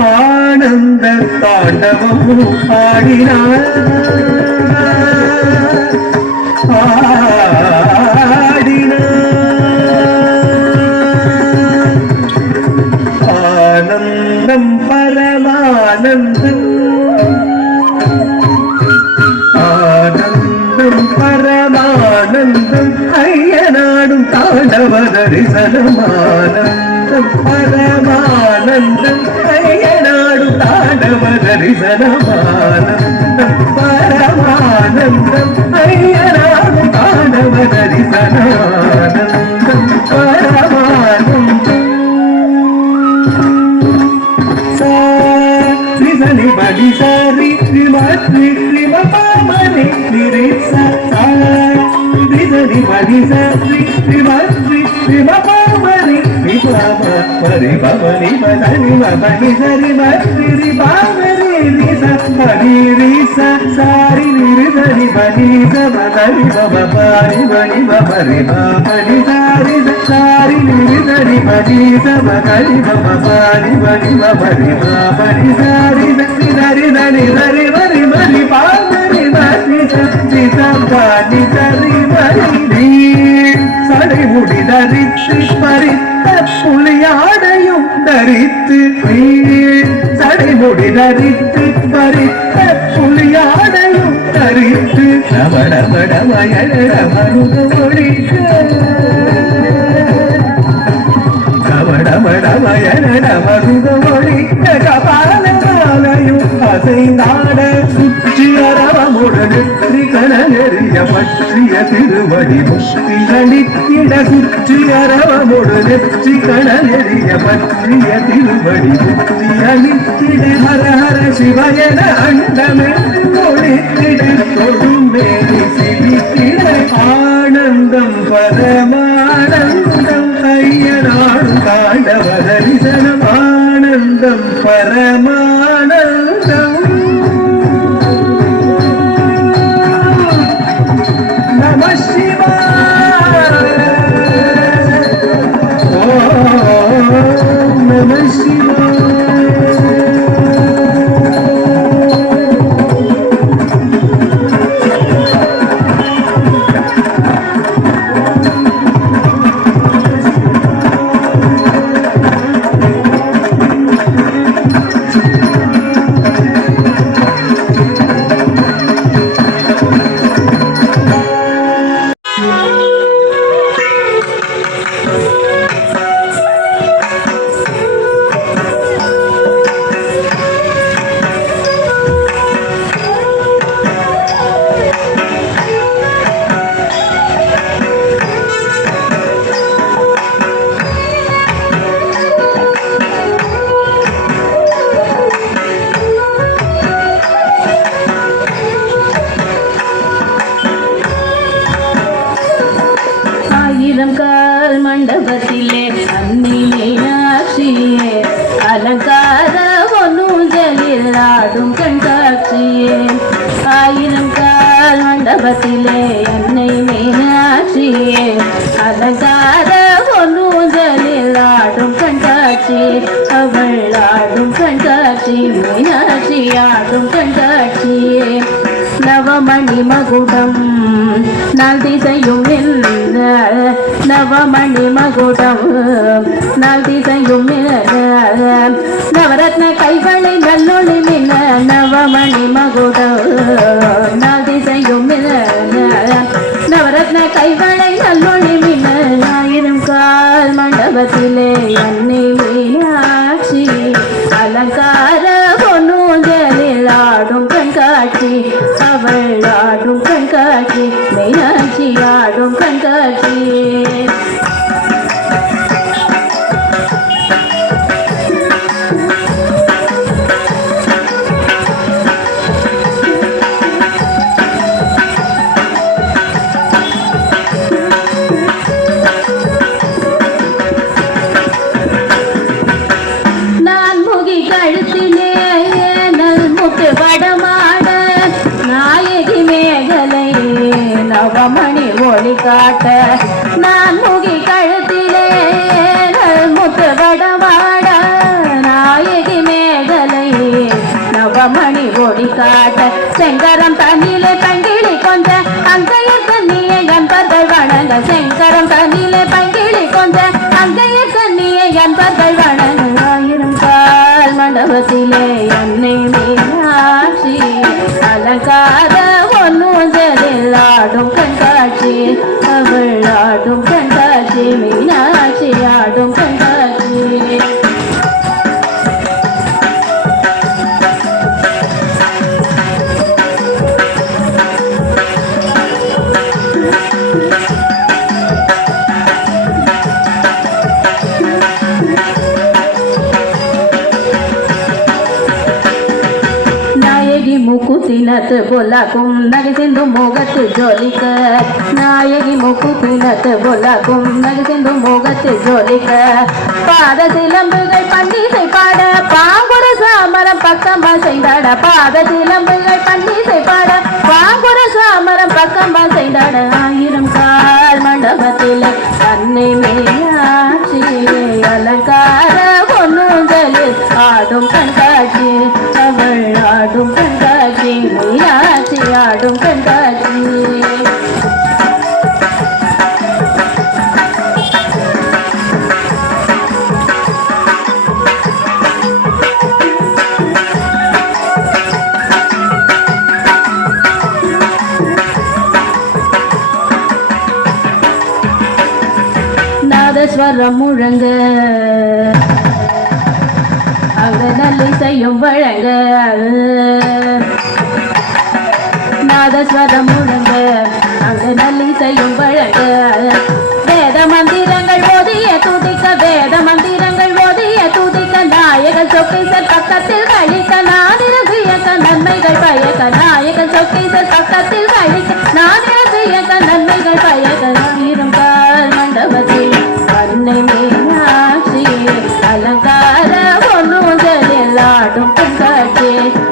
ஆனந்த தாண்டவம் ஆடினார், ஆனந்தம் பரமானந்தம், ஆனந்தம் பரமானந்தம் ஐயனாடும் தாண்டவ தரிசனமானந்தம் பரமானந்தம் ஐயனாடும் தாண்டவ தரிசனமானந்தம் பரமானந்தம் ஐயனாடும் தாண்டவ தரிசனமானந்தம் பரமானந்தம். சரி படி சரி ஸ்ரீமத்ரி ஸ்ரீம பாமனி நிரேசா சரி படி சரி ஸ்ரீமத்ரி ஸ்ரீம பாமனி விபாம பரி பவனி பதனி மபனி சரி மத்ரி பாமனி நிசா பரி ரிசா சாரி நிருதனி பனி சமதனி பப பாரி பனி பபரி பாமனி சாரி சாரி நிருதனி பனி சமதனி பப பாரி பனி பபரி பாமனி சாரி சரி நரி நரி மரி மரி பாமரி மரி சரி சம்பானி சரி மரி சடை முடி தரித்து பறித்த புலியாடையும் தரித்து சடை முடி தரித்து பறித்த புலியாடையும் தரித்து நவடமட மயட மருத ஒழிக்க நவடமட மருத ஒழிக்க கபாலையும் அசைந்தாட சுற்றி அரவமுடன் கணநெறிய பற்றிய திருவடி முக்தி அளித்திட சுற்றி அரவமுடன் கணநெறிய பற்றிய திருவடி முக்தி அளித்திட ஹர ஹர சிவயன அண்டமென்று ஒழித்திட தொழுமேனி சிரித்திட ஆனந்தம் பரமானந்தம் ஐயனாடும் தாண்டவ தரிசனம் ஆனந்தம் பரமானந்தம். ஆயிரம் கால் மண்டபத்திலே அன்னை மீனாட்சியே அலங்கார பொன்னூஞ்சலில் ஆடும் கண்காட்சியே ஆயிரம் கால் மண்டபத்திலே அன்னை மீனாட்சியே அலங்கார பொன்னூஞ்சலில் ஆடும் கண்காட்சி அவள் ஆடும் கண்காட்சி மீனாட்சி ஆடும் கண்காட்சியே நவமணி மகுடம் நாள் திசையும் நின்ற நவமணி மகுடம் நாள் திசையும் நின்ற நவரத்ன கைவளை நல்லொளி மின்ன நவமணி மகுடம் நாள் திசையும் நின்ற நவரத்ன கைவளை நல்லொளி மின்ன ஆயிரம் கால் மண்டபத்திலே அன்னை மீனாட்சி அலங்கார பொன்னூஞ்சலில் ஆடும் கண்காட்சி அவள் ஆடும் கண்காட்சி மீனாட்சி ஆடும் கண்காட்சி நான் முகி கழுத்திலே நல்முத்து வடமாட நாயகி மேகலை நவமணி ஒளி காட்ட நான் முகி கழுத்திலே நல்முத்து வடமாட நாயகி மேகலை நவமணி ஒளி காட்ட செங்கரம் தண்ணிலே பங்கிழி கொஞ்ச அங்கைய கண்ணியை அன்பர்கள் வணங்க செங்கரம் தண்ணிலே பங்கிழி கொஞ்ச அங்கைய கண்ணியை அன்பர்கள் வணங்க ஆயிரம் கால் மண்டபத்திலே அன்னை மீனாட்சி அலங்கார பொன்னூஞ்சலில் ஆடும் கண்காட்சி அவள் ஆடும் கண்காட்சி மீனாட்சி ஆடும் கண்காட்சி நாயகி முக்குத்தினத்து பொல்லாக்கும் நகை சிந்து முகத்து ஜோலிக்க நாயகி முக்குத்தினத்து பொல்லாக்கும் நகை சிந்து முகத்து ஜோலிக்க பாத சிலம்புகள் பண்டிசை பாட பாங்குர சாமரம் பக்கமா செய்தாட பாத சிலம்புகள் பண்டிசை பாட பாங்குர சாமரம் பக்கமா செய்தாட ஆயிரம் கால் மண்டபத்தில் அன்னை மீனாட்சி அலங்கார பொன்னூஞ்சலில் ஆடும் கண்காட்சி அவள் ஆடும் கண்காட்சி மீனாட்சி ஆடும் கண்காட்சி நாதஸ்வரம் முழங்க அங்க நல்லிசையும் வழங்க நாதஸ்வரம் முழங்க அங்க நல்லிசையும் வழங்க வேத மந்திரங்கள் ஓதிய துதிக்க வேத மந்திரங்கள் ஓதிய துதிக்க நாயகன் சொக்கீசர் பக்கத்தில் கழிக்க நானிரசியக்க நன்மைகள் பயக்க நாயகன் சொக்கீசர் பக்கத்தில் கழிக்க நானிரசியக்க நன்மைகள் பயக்க ஆயிரம் கால் மண்டபத்தில் அன்னை மீனாட்சி அலங்கார பொன்னூஞ்சலில் ஆடும் கண்காட்சி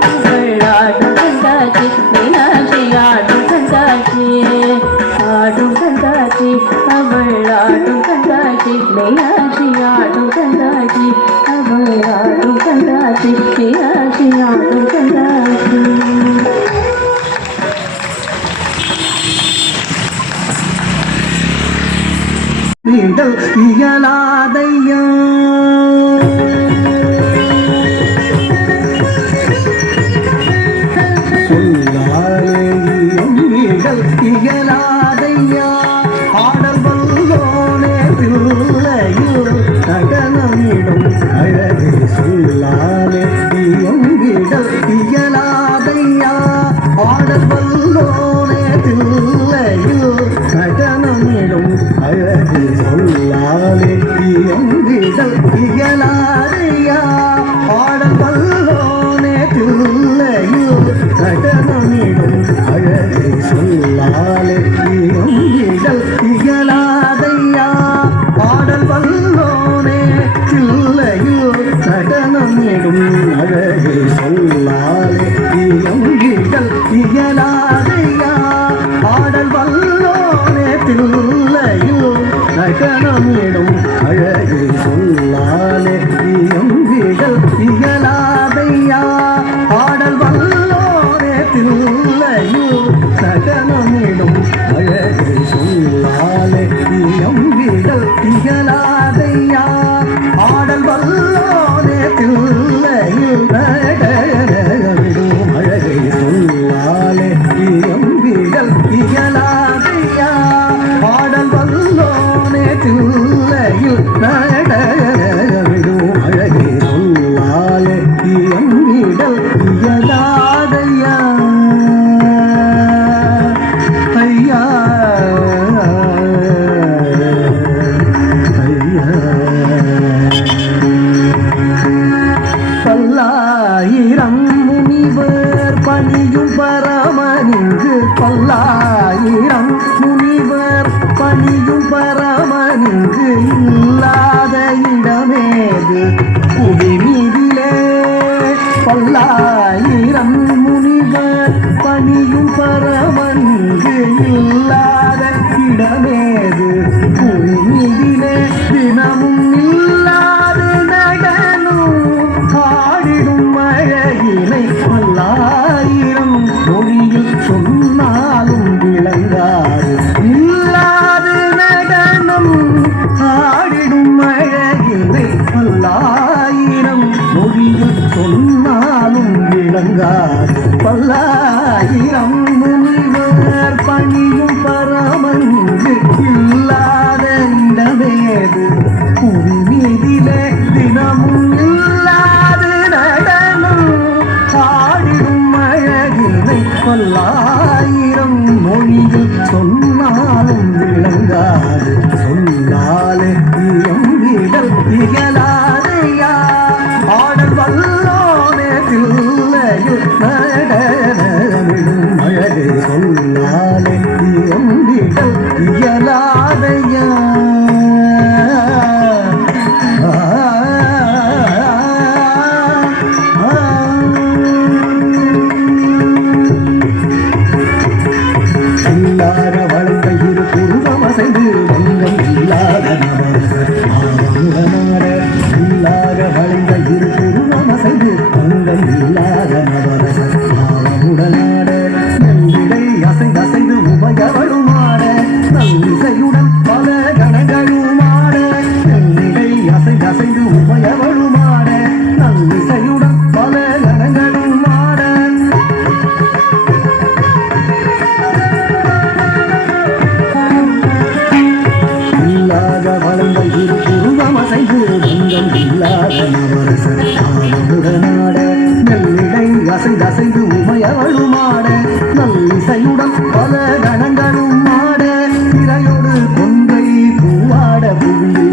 அவள் ஆடும் கண்காட்சி மீனாட்சி ஆடும் கண்காட்சி ஆடும் கண்காட்சி அவள் ஆடும் கண்காட்சி மீனாட்சி ஆடும் கண்காட்சி அவள் ஆடும் கண்காட்சி மீனாட்சி ஆடும் கண்காட்சி நீங்கள் இயலாதையா சொல்லாலேயும் நீங்கள் இயலாதையா ஆடல் வல்லோனே பிள்ளையோ நடனமிடும் அழகு சொல்லாலே நீங்கள் இயலாதையா ஆடல் வல்லோனே பிள்ளையோ நடனமிடும் அழகு சொல்லாலே எங்கிடல் நடனமிடும் அழகை சொல்லாலே எம்பிடல் திகழாதையா ஆடல் வல்லோனே தில்லையில் நடனமிடும் அழகை சொல்லாலே எம்பிடல் திகழாதையா ஆடல் வல்லோனே தில்லையில் நடனமிடும் அழகை சொல்லாலே எம்பிடல் திகழாதையா ஐயா பல்லாயிரம் முனிவர் பணியும் பரமனிங்கு பல்லாயிரம் முனிவர் பணியும் பரமனிங்கு இல்லாத இடமேது புவி மீதிலே பல்லாயிரம் முனிவர் பணியும் பரமனிங்கு இல்லாத இடமேது புவி மீதிலே தினமும் இல்லாது நடனும் ஆடிடும் அழகினை பல்லாயிரம் மொழியில் சொன்னாலும் விளங்காது இல்லாது நடனம் ஆடிடும் அழகினை பல்லாயிரம் மொழியில் சொன்னாலும் விளங்காது பல்லாயிரம் முனிவர் பணியும் பரமங்கு இல்லாத இடமேது புவி மீதிலே தினமும் இல்லாது நடனம் ஆடிடும் அழகினை பல்லாயிரம் மொழியில் சொன்னாலும் விளங்காது சொன்னாலே எம்பிடல் திகழாதையா ஆடல் வல்லோனே தில்லையில் நடனமிடும் அழகை சொன்னாலே எம்பிடல் திகழாதையா இல்லாத வளைந்த இரு புருவம் அசைந்து வங்கம் இல்லாத நவரசர் ஆவமுடனாட இல்லாத வளைந்த இரு புருவம் அசைந்து வங்கம் இல்லாத நவரசர் ஆவமுடனாட நன்றிடை அசைந்து உபயவளுமாட நல்லிசையுடன் பல கணங்களுமாட நன்றிடை அசைந்து உபயவளுமாட நல்லிசையுடன் பல கணங்களுமாட இல்லாத வளர்ந்த இரு புருவம் அசைந்து வங்கம் இல்லாத நவரசர் ஆவமுடனாட நெல்லிடை அசைந்து உமையவளுமாட நல்லிசையுடன் பல கணங்களும் ஆட திரையோடு கொன்றை பூவாட புவியில்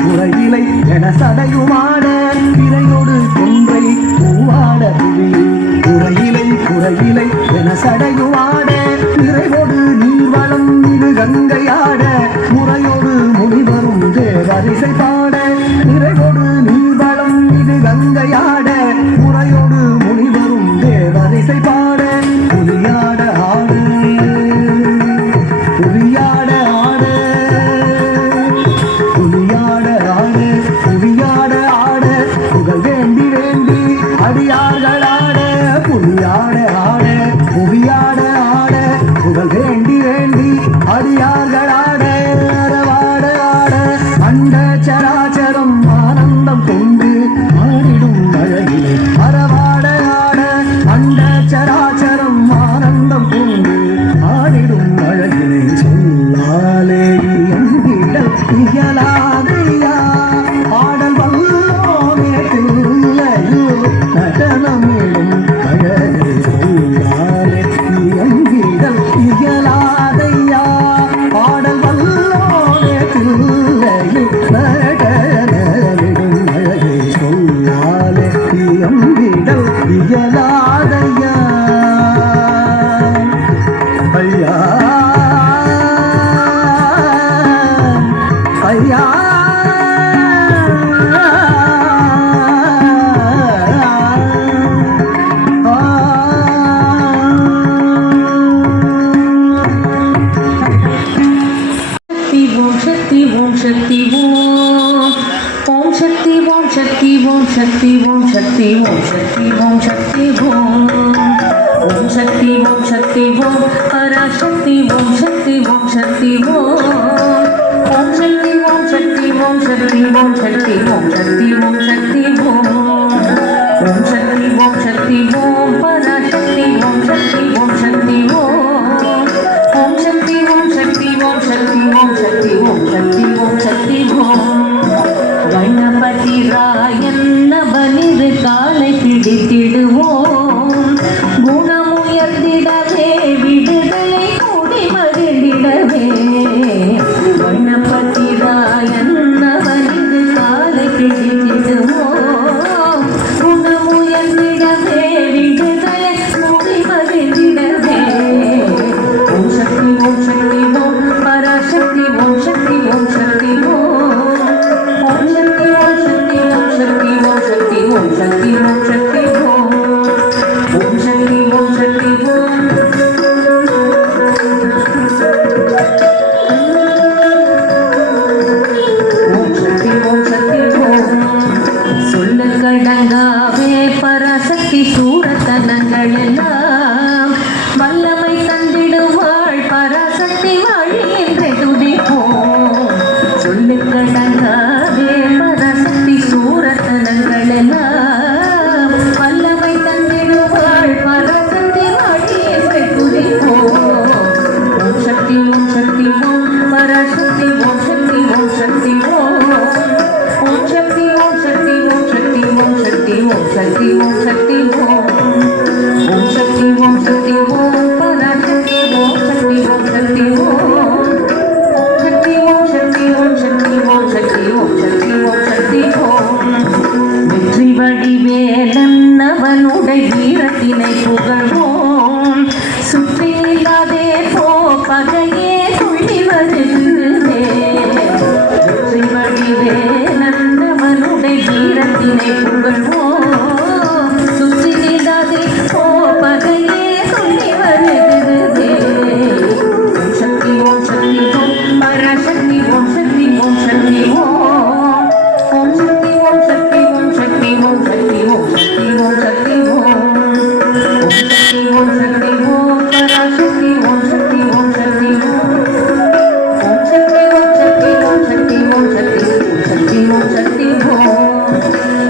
குறையிலை என சடையுமாட திரையோடு கொன்றை பூவாட புவியில் குறையிலை என சடையுமாட நிறைவோடு நீர்வளம் இது கங்கையாட முறையோடு முனிவரும் தேவரிசை பாட நிறைவோடு நீர்வளம் இது கங்கையாட முறையோடு முனிவரும் தேவரிசை பாட புலியாட ஆடு புலியாட ஆடு புலியாட ஆடு புலியாட ஆட புகழ் வேண்டி அடியார்களாட புலியாட ஆட புலியாட ஆட புகழ் வேண்டி அடியார்களாட அரவாட ஆட அண்ட சராச்சரம் ஆனந்தம் கொண்டு ஆடிடும் அழகிலே அரவாட ஆட அண்ட சராச்சரம் ஆனந்தம் கொண்டு ஆடிடும் அழகிலே சொல்லாலே எங்கிடல் இயலாதையா ஆடல் வல்லோனே தில்லையோ நடனமிடும் அழகை சொல்லாலே எங்கிடல் இயலாதையா ஆடல் வல்லோனே தில்லையோ நடனமிடும் அழகை சொல்லாலே எங்கிடல் இயலாதையா ஐயா ஐயா शक्ति ओम शक्ति ओम शक्ति ओम शक्ति ओम ओम शक्ति ओम शक्ति ओम पराशक्ति ओम शक्ति ओम शक्ति ओम ओम शक्ति ओम शक्ति ओम शक्ति ओम शक्ति ओम शक्ति ओम शक्ति ओम ओम शक्ति ओम शक्ति ओम पराशक्ति ओम शक्ति ओम शक्ति ओम शक्ति ओम शक्ति ओम शक्ति ओम शक्ति ओम शक्ति ओम शक्ति ओम गणपति रायन्न बनिर काலை பிடித்திடுவோம் குணமுயர்ந்திடவே விடுதலை கூடி மகிழ்ந்திடவே गणपति रायन्न बनिर काலை பிடித்திடுவோம் குணமுயர்ந்திடவே விடுதலை கூடி மகிழ்ந்திடவே ஓம் சக்தி ஓம் பராசக்தி ஓம் சக்தி ஓம் சக்தி ஓம் शक्ति ओम शक्ति ओम शक्ति ओम शक्ति ओम शक्ति ओम शक्ति ओम ओम शक्ति ओम शक्ति ओम ओम शक्ति ओम शक्ति ओम சொல்ல கடங்காவே பராசக்தி சூரத்தனங்கள் எல்லாம் வல்லமை தந்திடுவாள் பராசக்தி வாழி என்று துதிப்போம் சொல்ல கடங்காவே பராசக்தி சூரத்தனங்கள் எல்லாம் வல்லமை தந்திடுவாள் பராசக்தி வாழி என்று துதிப்போம் ஓம் சக்தி ஓம் பராசக்தி ஓம் சக்தி ஓம் சக்தி ஓம் ஓம் சக்தி ஓம் சக்தி ஓம் சக்தி ஓம் சக்தி ஓம் சக்தி ஓம் சக்தி ஓம் ஓம் சக்தி ஓம் சக்தி ஓம் பராசக்தி ஓம் சக்தி ஓம் சக்தி ஓம் சக்தி ஓம் சக்தி ஓம் சக்தி ஓம் சக்தி ஓம் சக்தி ஓம் சக்தி ஓம் வெற்றி வடிவேலன் அவனுடைய வீரத்தினை புகழ்வோம் சுற்றி இல்லாதே போ பகையே துள்ளி வருகிறே வெற்றி வடிவேலன் அவனுடைய வீரத்தினை புகழ்வோம் சுற்றி இல்லாதே போ பகையே துள்ளி வருகிறே ஓம் சக்தி ஓம் பராசக்தி ஓம் சக்தி ஓம் சக்தி ஓம் ஓம் சக்தி ஓம் சக்தி ஓம் சக்தி ஓம் சக்தி ஓம் சக்தி ஓம் சக்தி ஓம் ஓம் சக்தி ஓம் சக்தி ஓம் பராசக்தி ஓம் சக்தி ஓம் சக்தி ஓம் ஓம் சக்தி ஓம் சக்தி ஓம் சக்தி ஓம் சக்தி ஓம் சக்தி ஓம்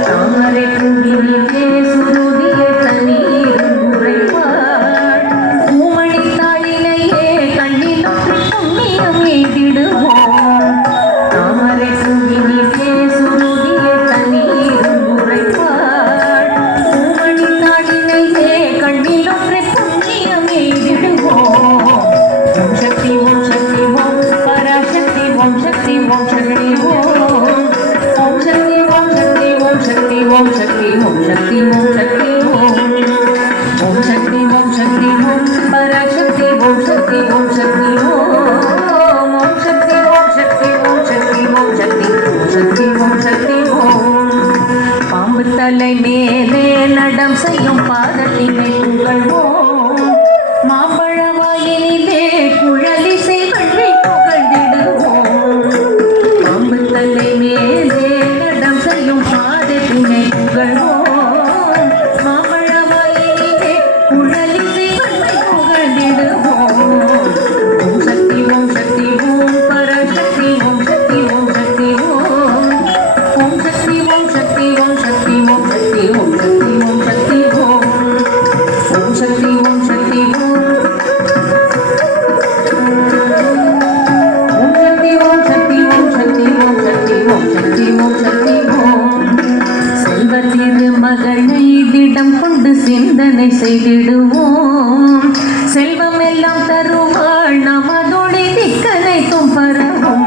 தாமரை பூவிலே சுருதிய தண்ணீர் உரைப்பாள் பூமணி தாளிலேயே கண்ணில் புண்ணியம் எய்திடுவோம் தாமரை பூவிலே சுருதிய தண்ணீர் உரைப்பாள் பூமணி தாளிலேயே கண்ணில் புண்ணியம் எய்திடுவோம் ஓம் சக்தி ஓம் பராசக்தி ஓம் சக்தி ஓம் சக்தி ஓம் ஓம் சக்தி ஓம் சக்தி ஓம் சக்தி ஓம் சக்தி ஓம் சக்தி ஓம் சக்தி ஓம் ஓம் சக்தி ஓம் பராசக்தி ஓம் சக்தி ஓம் சக்தி ஓம் சக்தி ஓம் சக்தி ஓம் சக்தி ஓம் சக்தி ஓம் சக்தி ஓம் சக்தி ஓம் பாம்பு தலை மேலே நடம் செய்யும் பாதத்தினை புகழ்வோம் மாம்பழ வாயிலே குழலிசை கண்ணை புகழ்ந்திடுவோம் பாம்பு தலை மேலே நடம் செய்யும் பாதத்தினை புகழ்வோம் மாம்பழ வாயிலே குழலிசை கண்ணை புகழ்ந்திடுவோம் ஓம் சக்தி ஓம் பராசக்தி ஓம் சக்தி ஓம் சக்தி ஓம் ஓம் சக்தி ஓம் சக்தி ஓம் சக்தி ஓம் சக்தி ஓம் சக்தி ஓம் சக்தி ஓம் ஓம் சக்தி ஓம் சக்தி ஓம் ஓம் சக்தி ஓம் சக்தி ஓம் சக்தி ஓம் சக்தி ஓம் சக்தி ஓம் செல்வ திருமகளை திடம் கொண்டு சிந்தனை செய்திடுவோம் செல்வம் எல்லாம் தருவாள் நமதொழி திக்கனைத்தும் பரவும்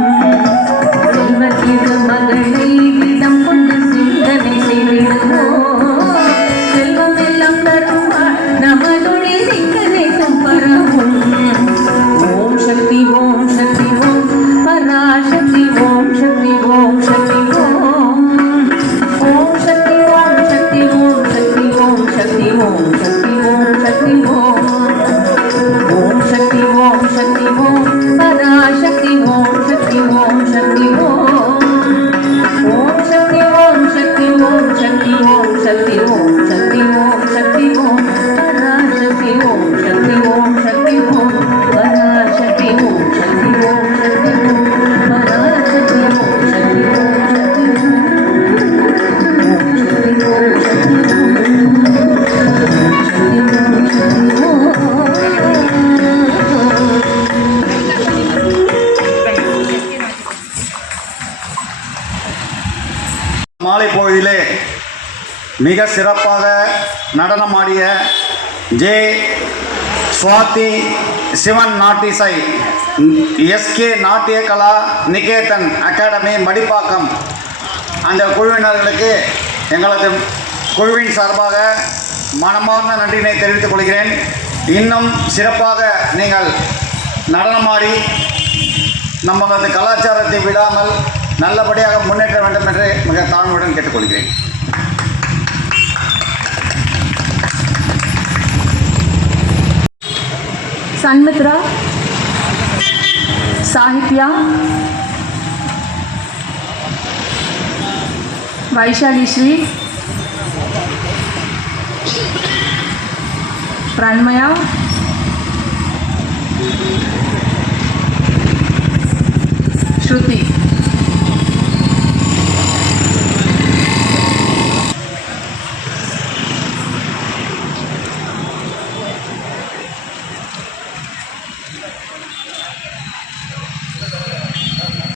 செல்வ திருமகளை திடம் கொண்டு சிந்தனை செய்திடுவோம் செல்வம் எல்லாம் தருவாள் நமதொழி திக்கனைத்தும் பரவும் ஓம் சக்தி ஓம் பராசக்தி ஓம் சக்தி ஓம் சக்தி ஓம் ஓம் சக்தி ஓம் சக்தி ஓம் சக்தி ஓம் சக்தி ஓம் சக்தி ஓம் சக்தி ஓம் ஓம் மிக சிறப்பாக நடனமாடிய ஜே சுவாதி சிவன் நாட்டிசை எஸ்கே நாட்டிய கலா நிகேதன் அகாடமி மடிப்பாக்கம் அந்த குழுவினர்களுக்கு எங்களது குழுவின் சார்பாக மனமார்ந்த நன்றியினை தெரிவித்துக் கொள்கிறேன். இன்னும் சிறப்பாக நீங்கள் நடனமாடி நம்மளது கலாச்சாரத்தை விடாமல் நல்லபடியாக முன்னேற்ற வேண்டும் என்று மிக தாழ்மையுடன் கேட்டுக்கொள்கிறேன். சண்மித்ரா, சாகித்யா, வைஷாலி ஸ்ரீ, பிரண்மயா, ஸ்ருதி.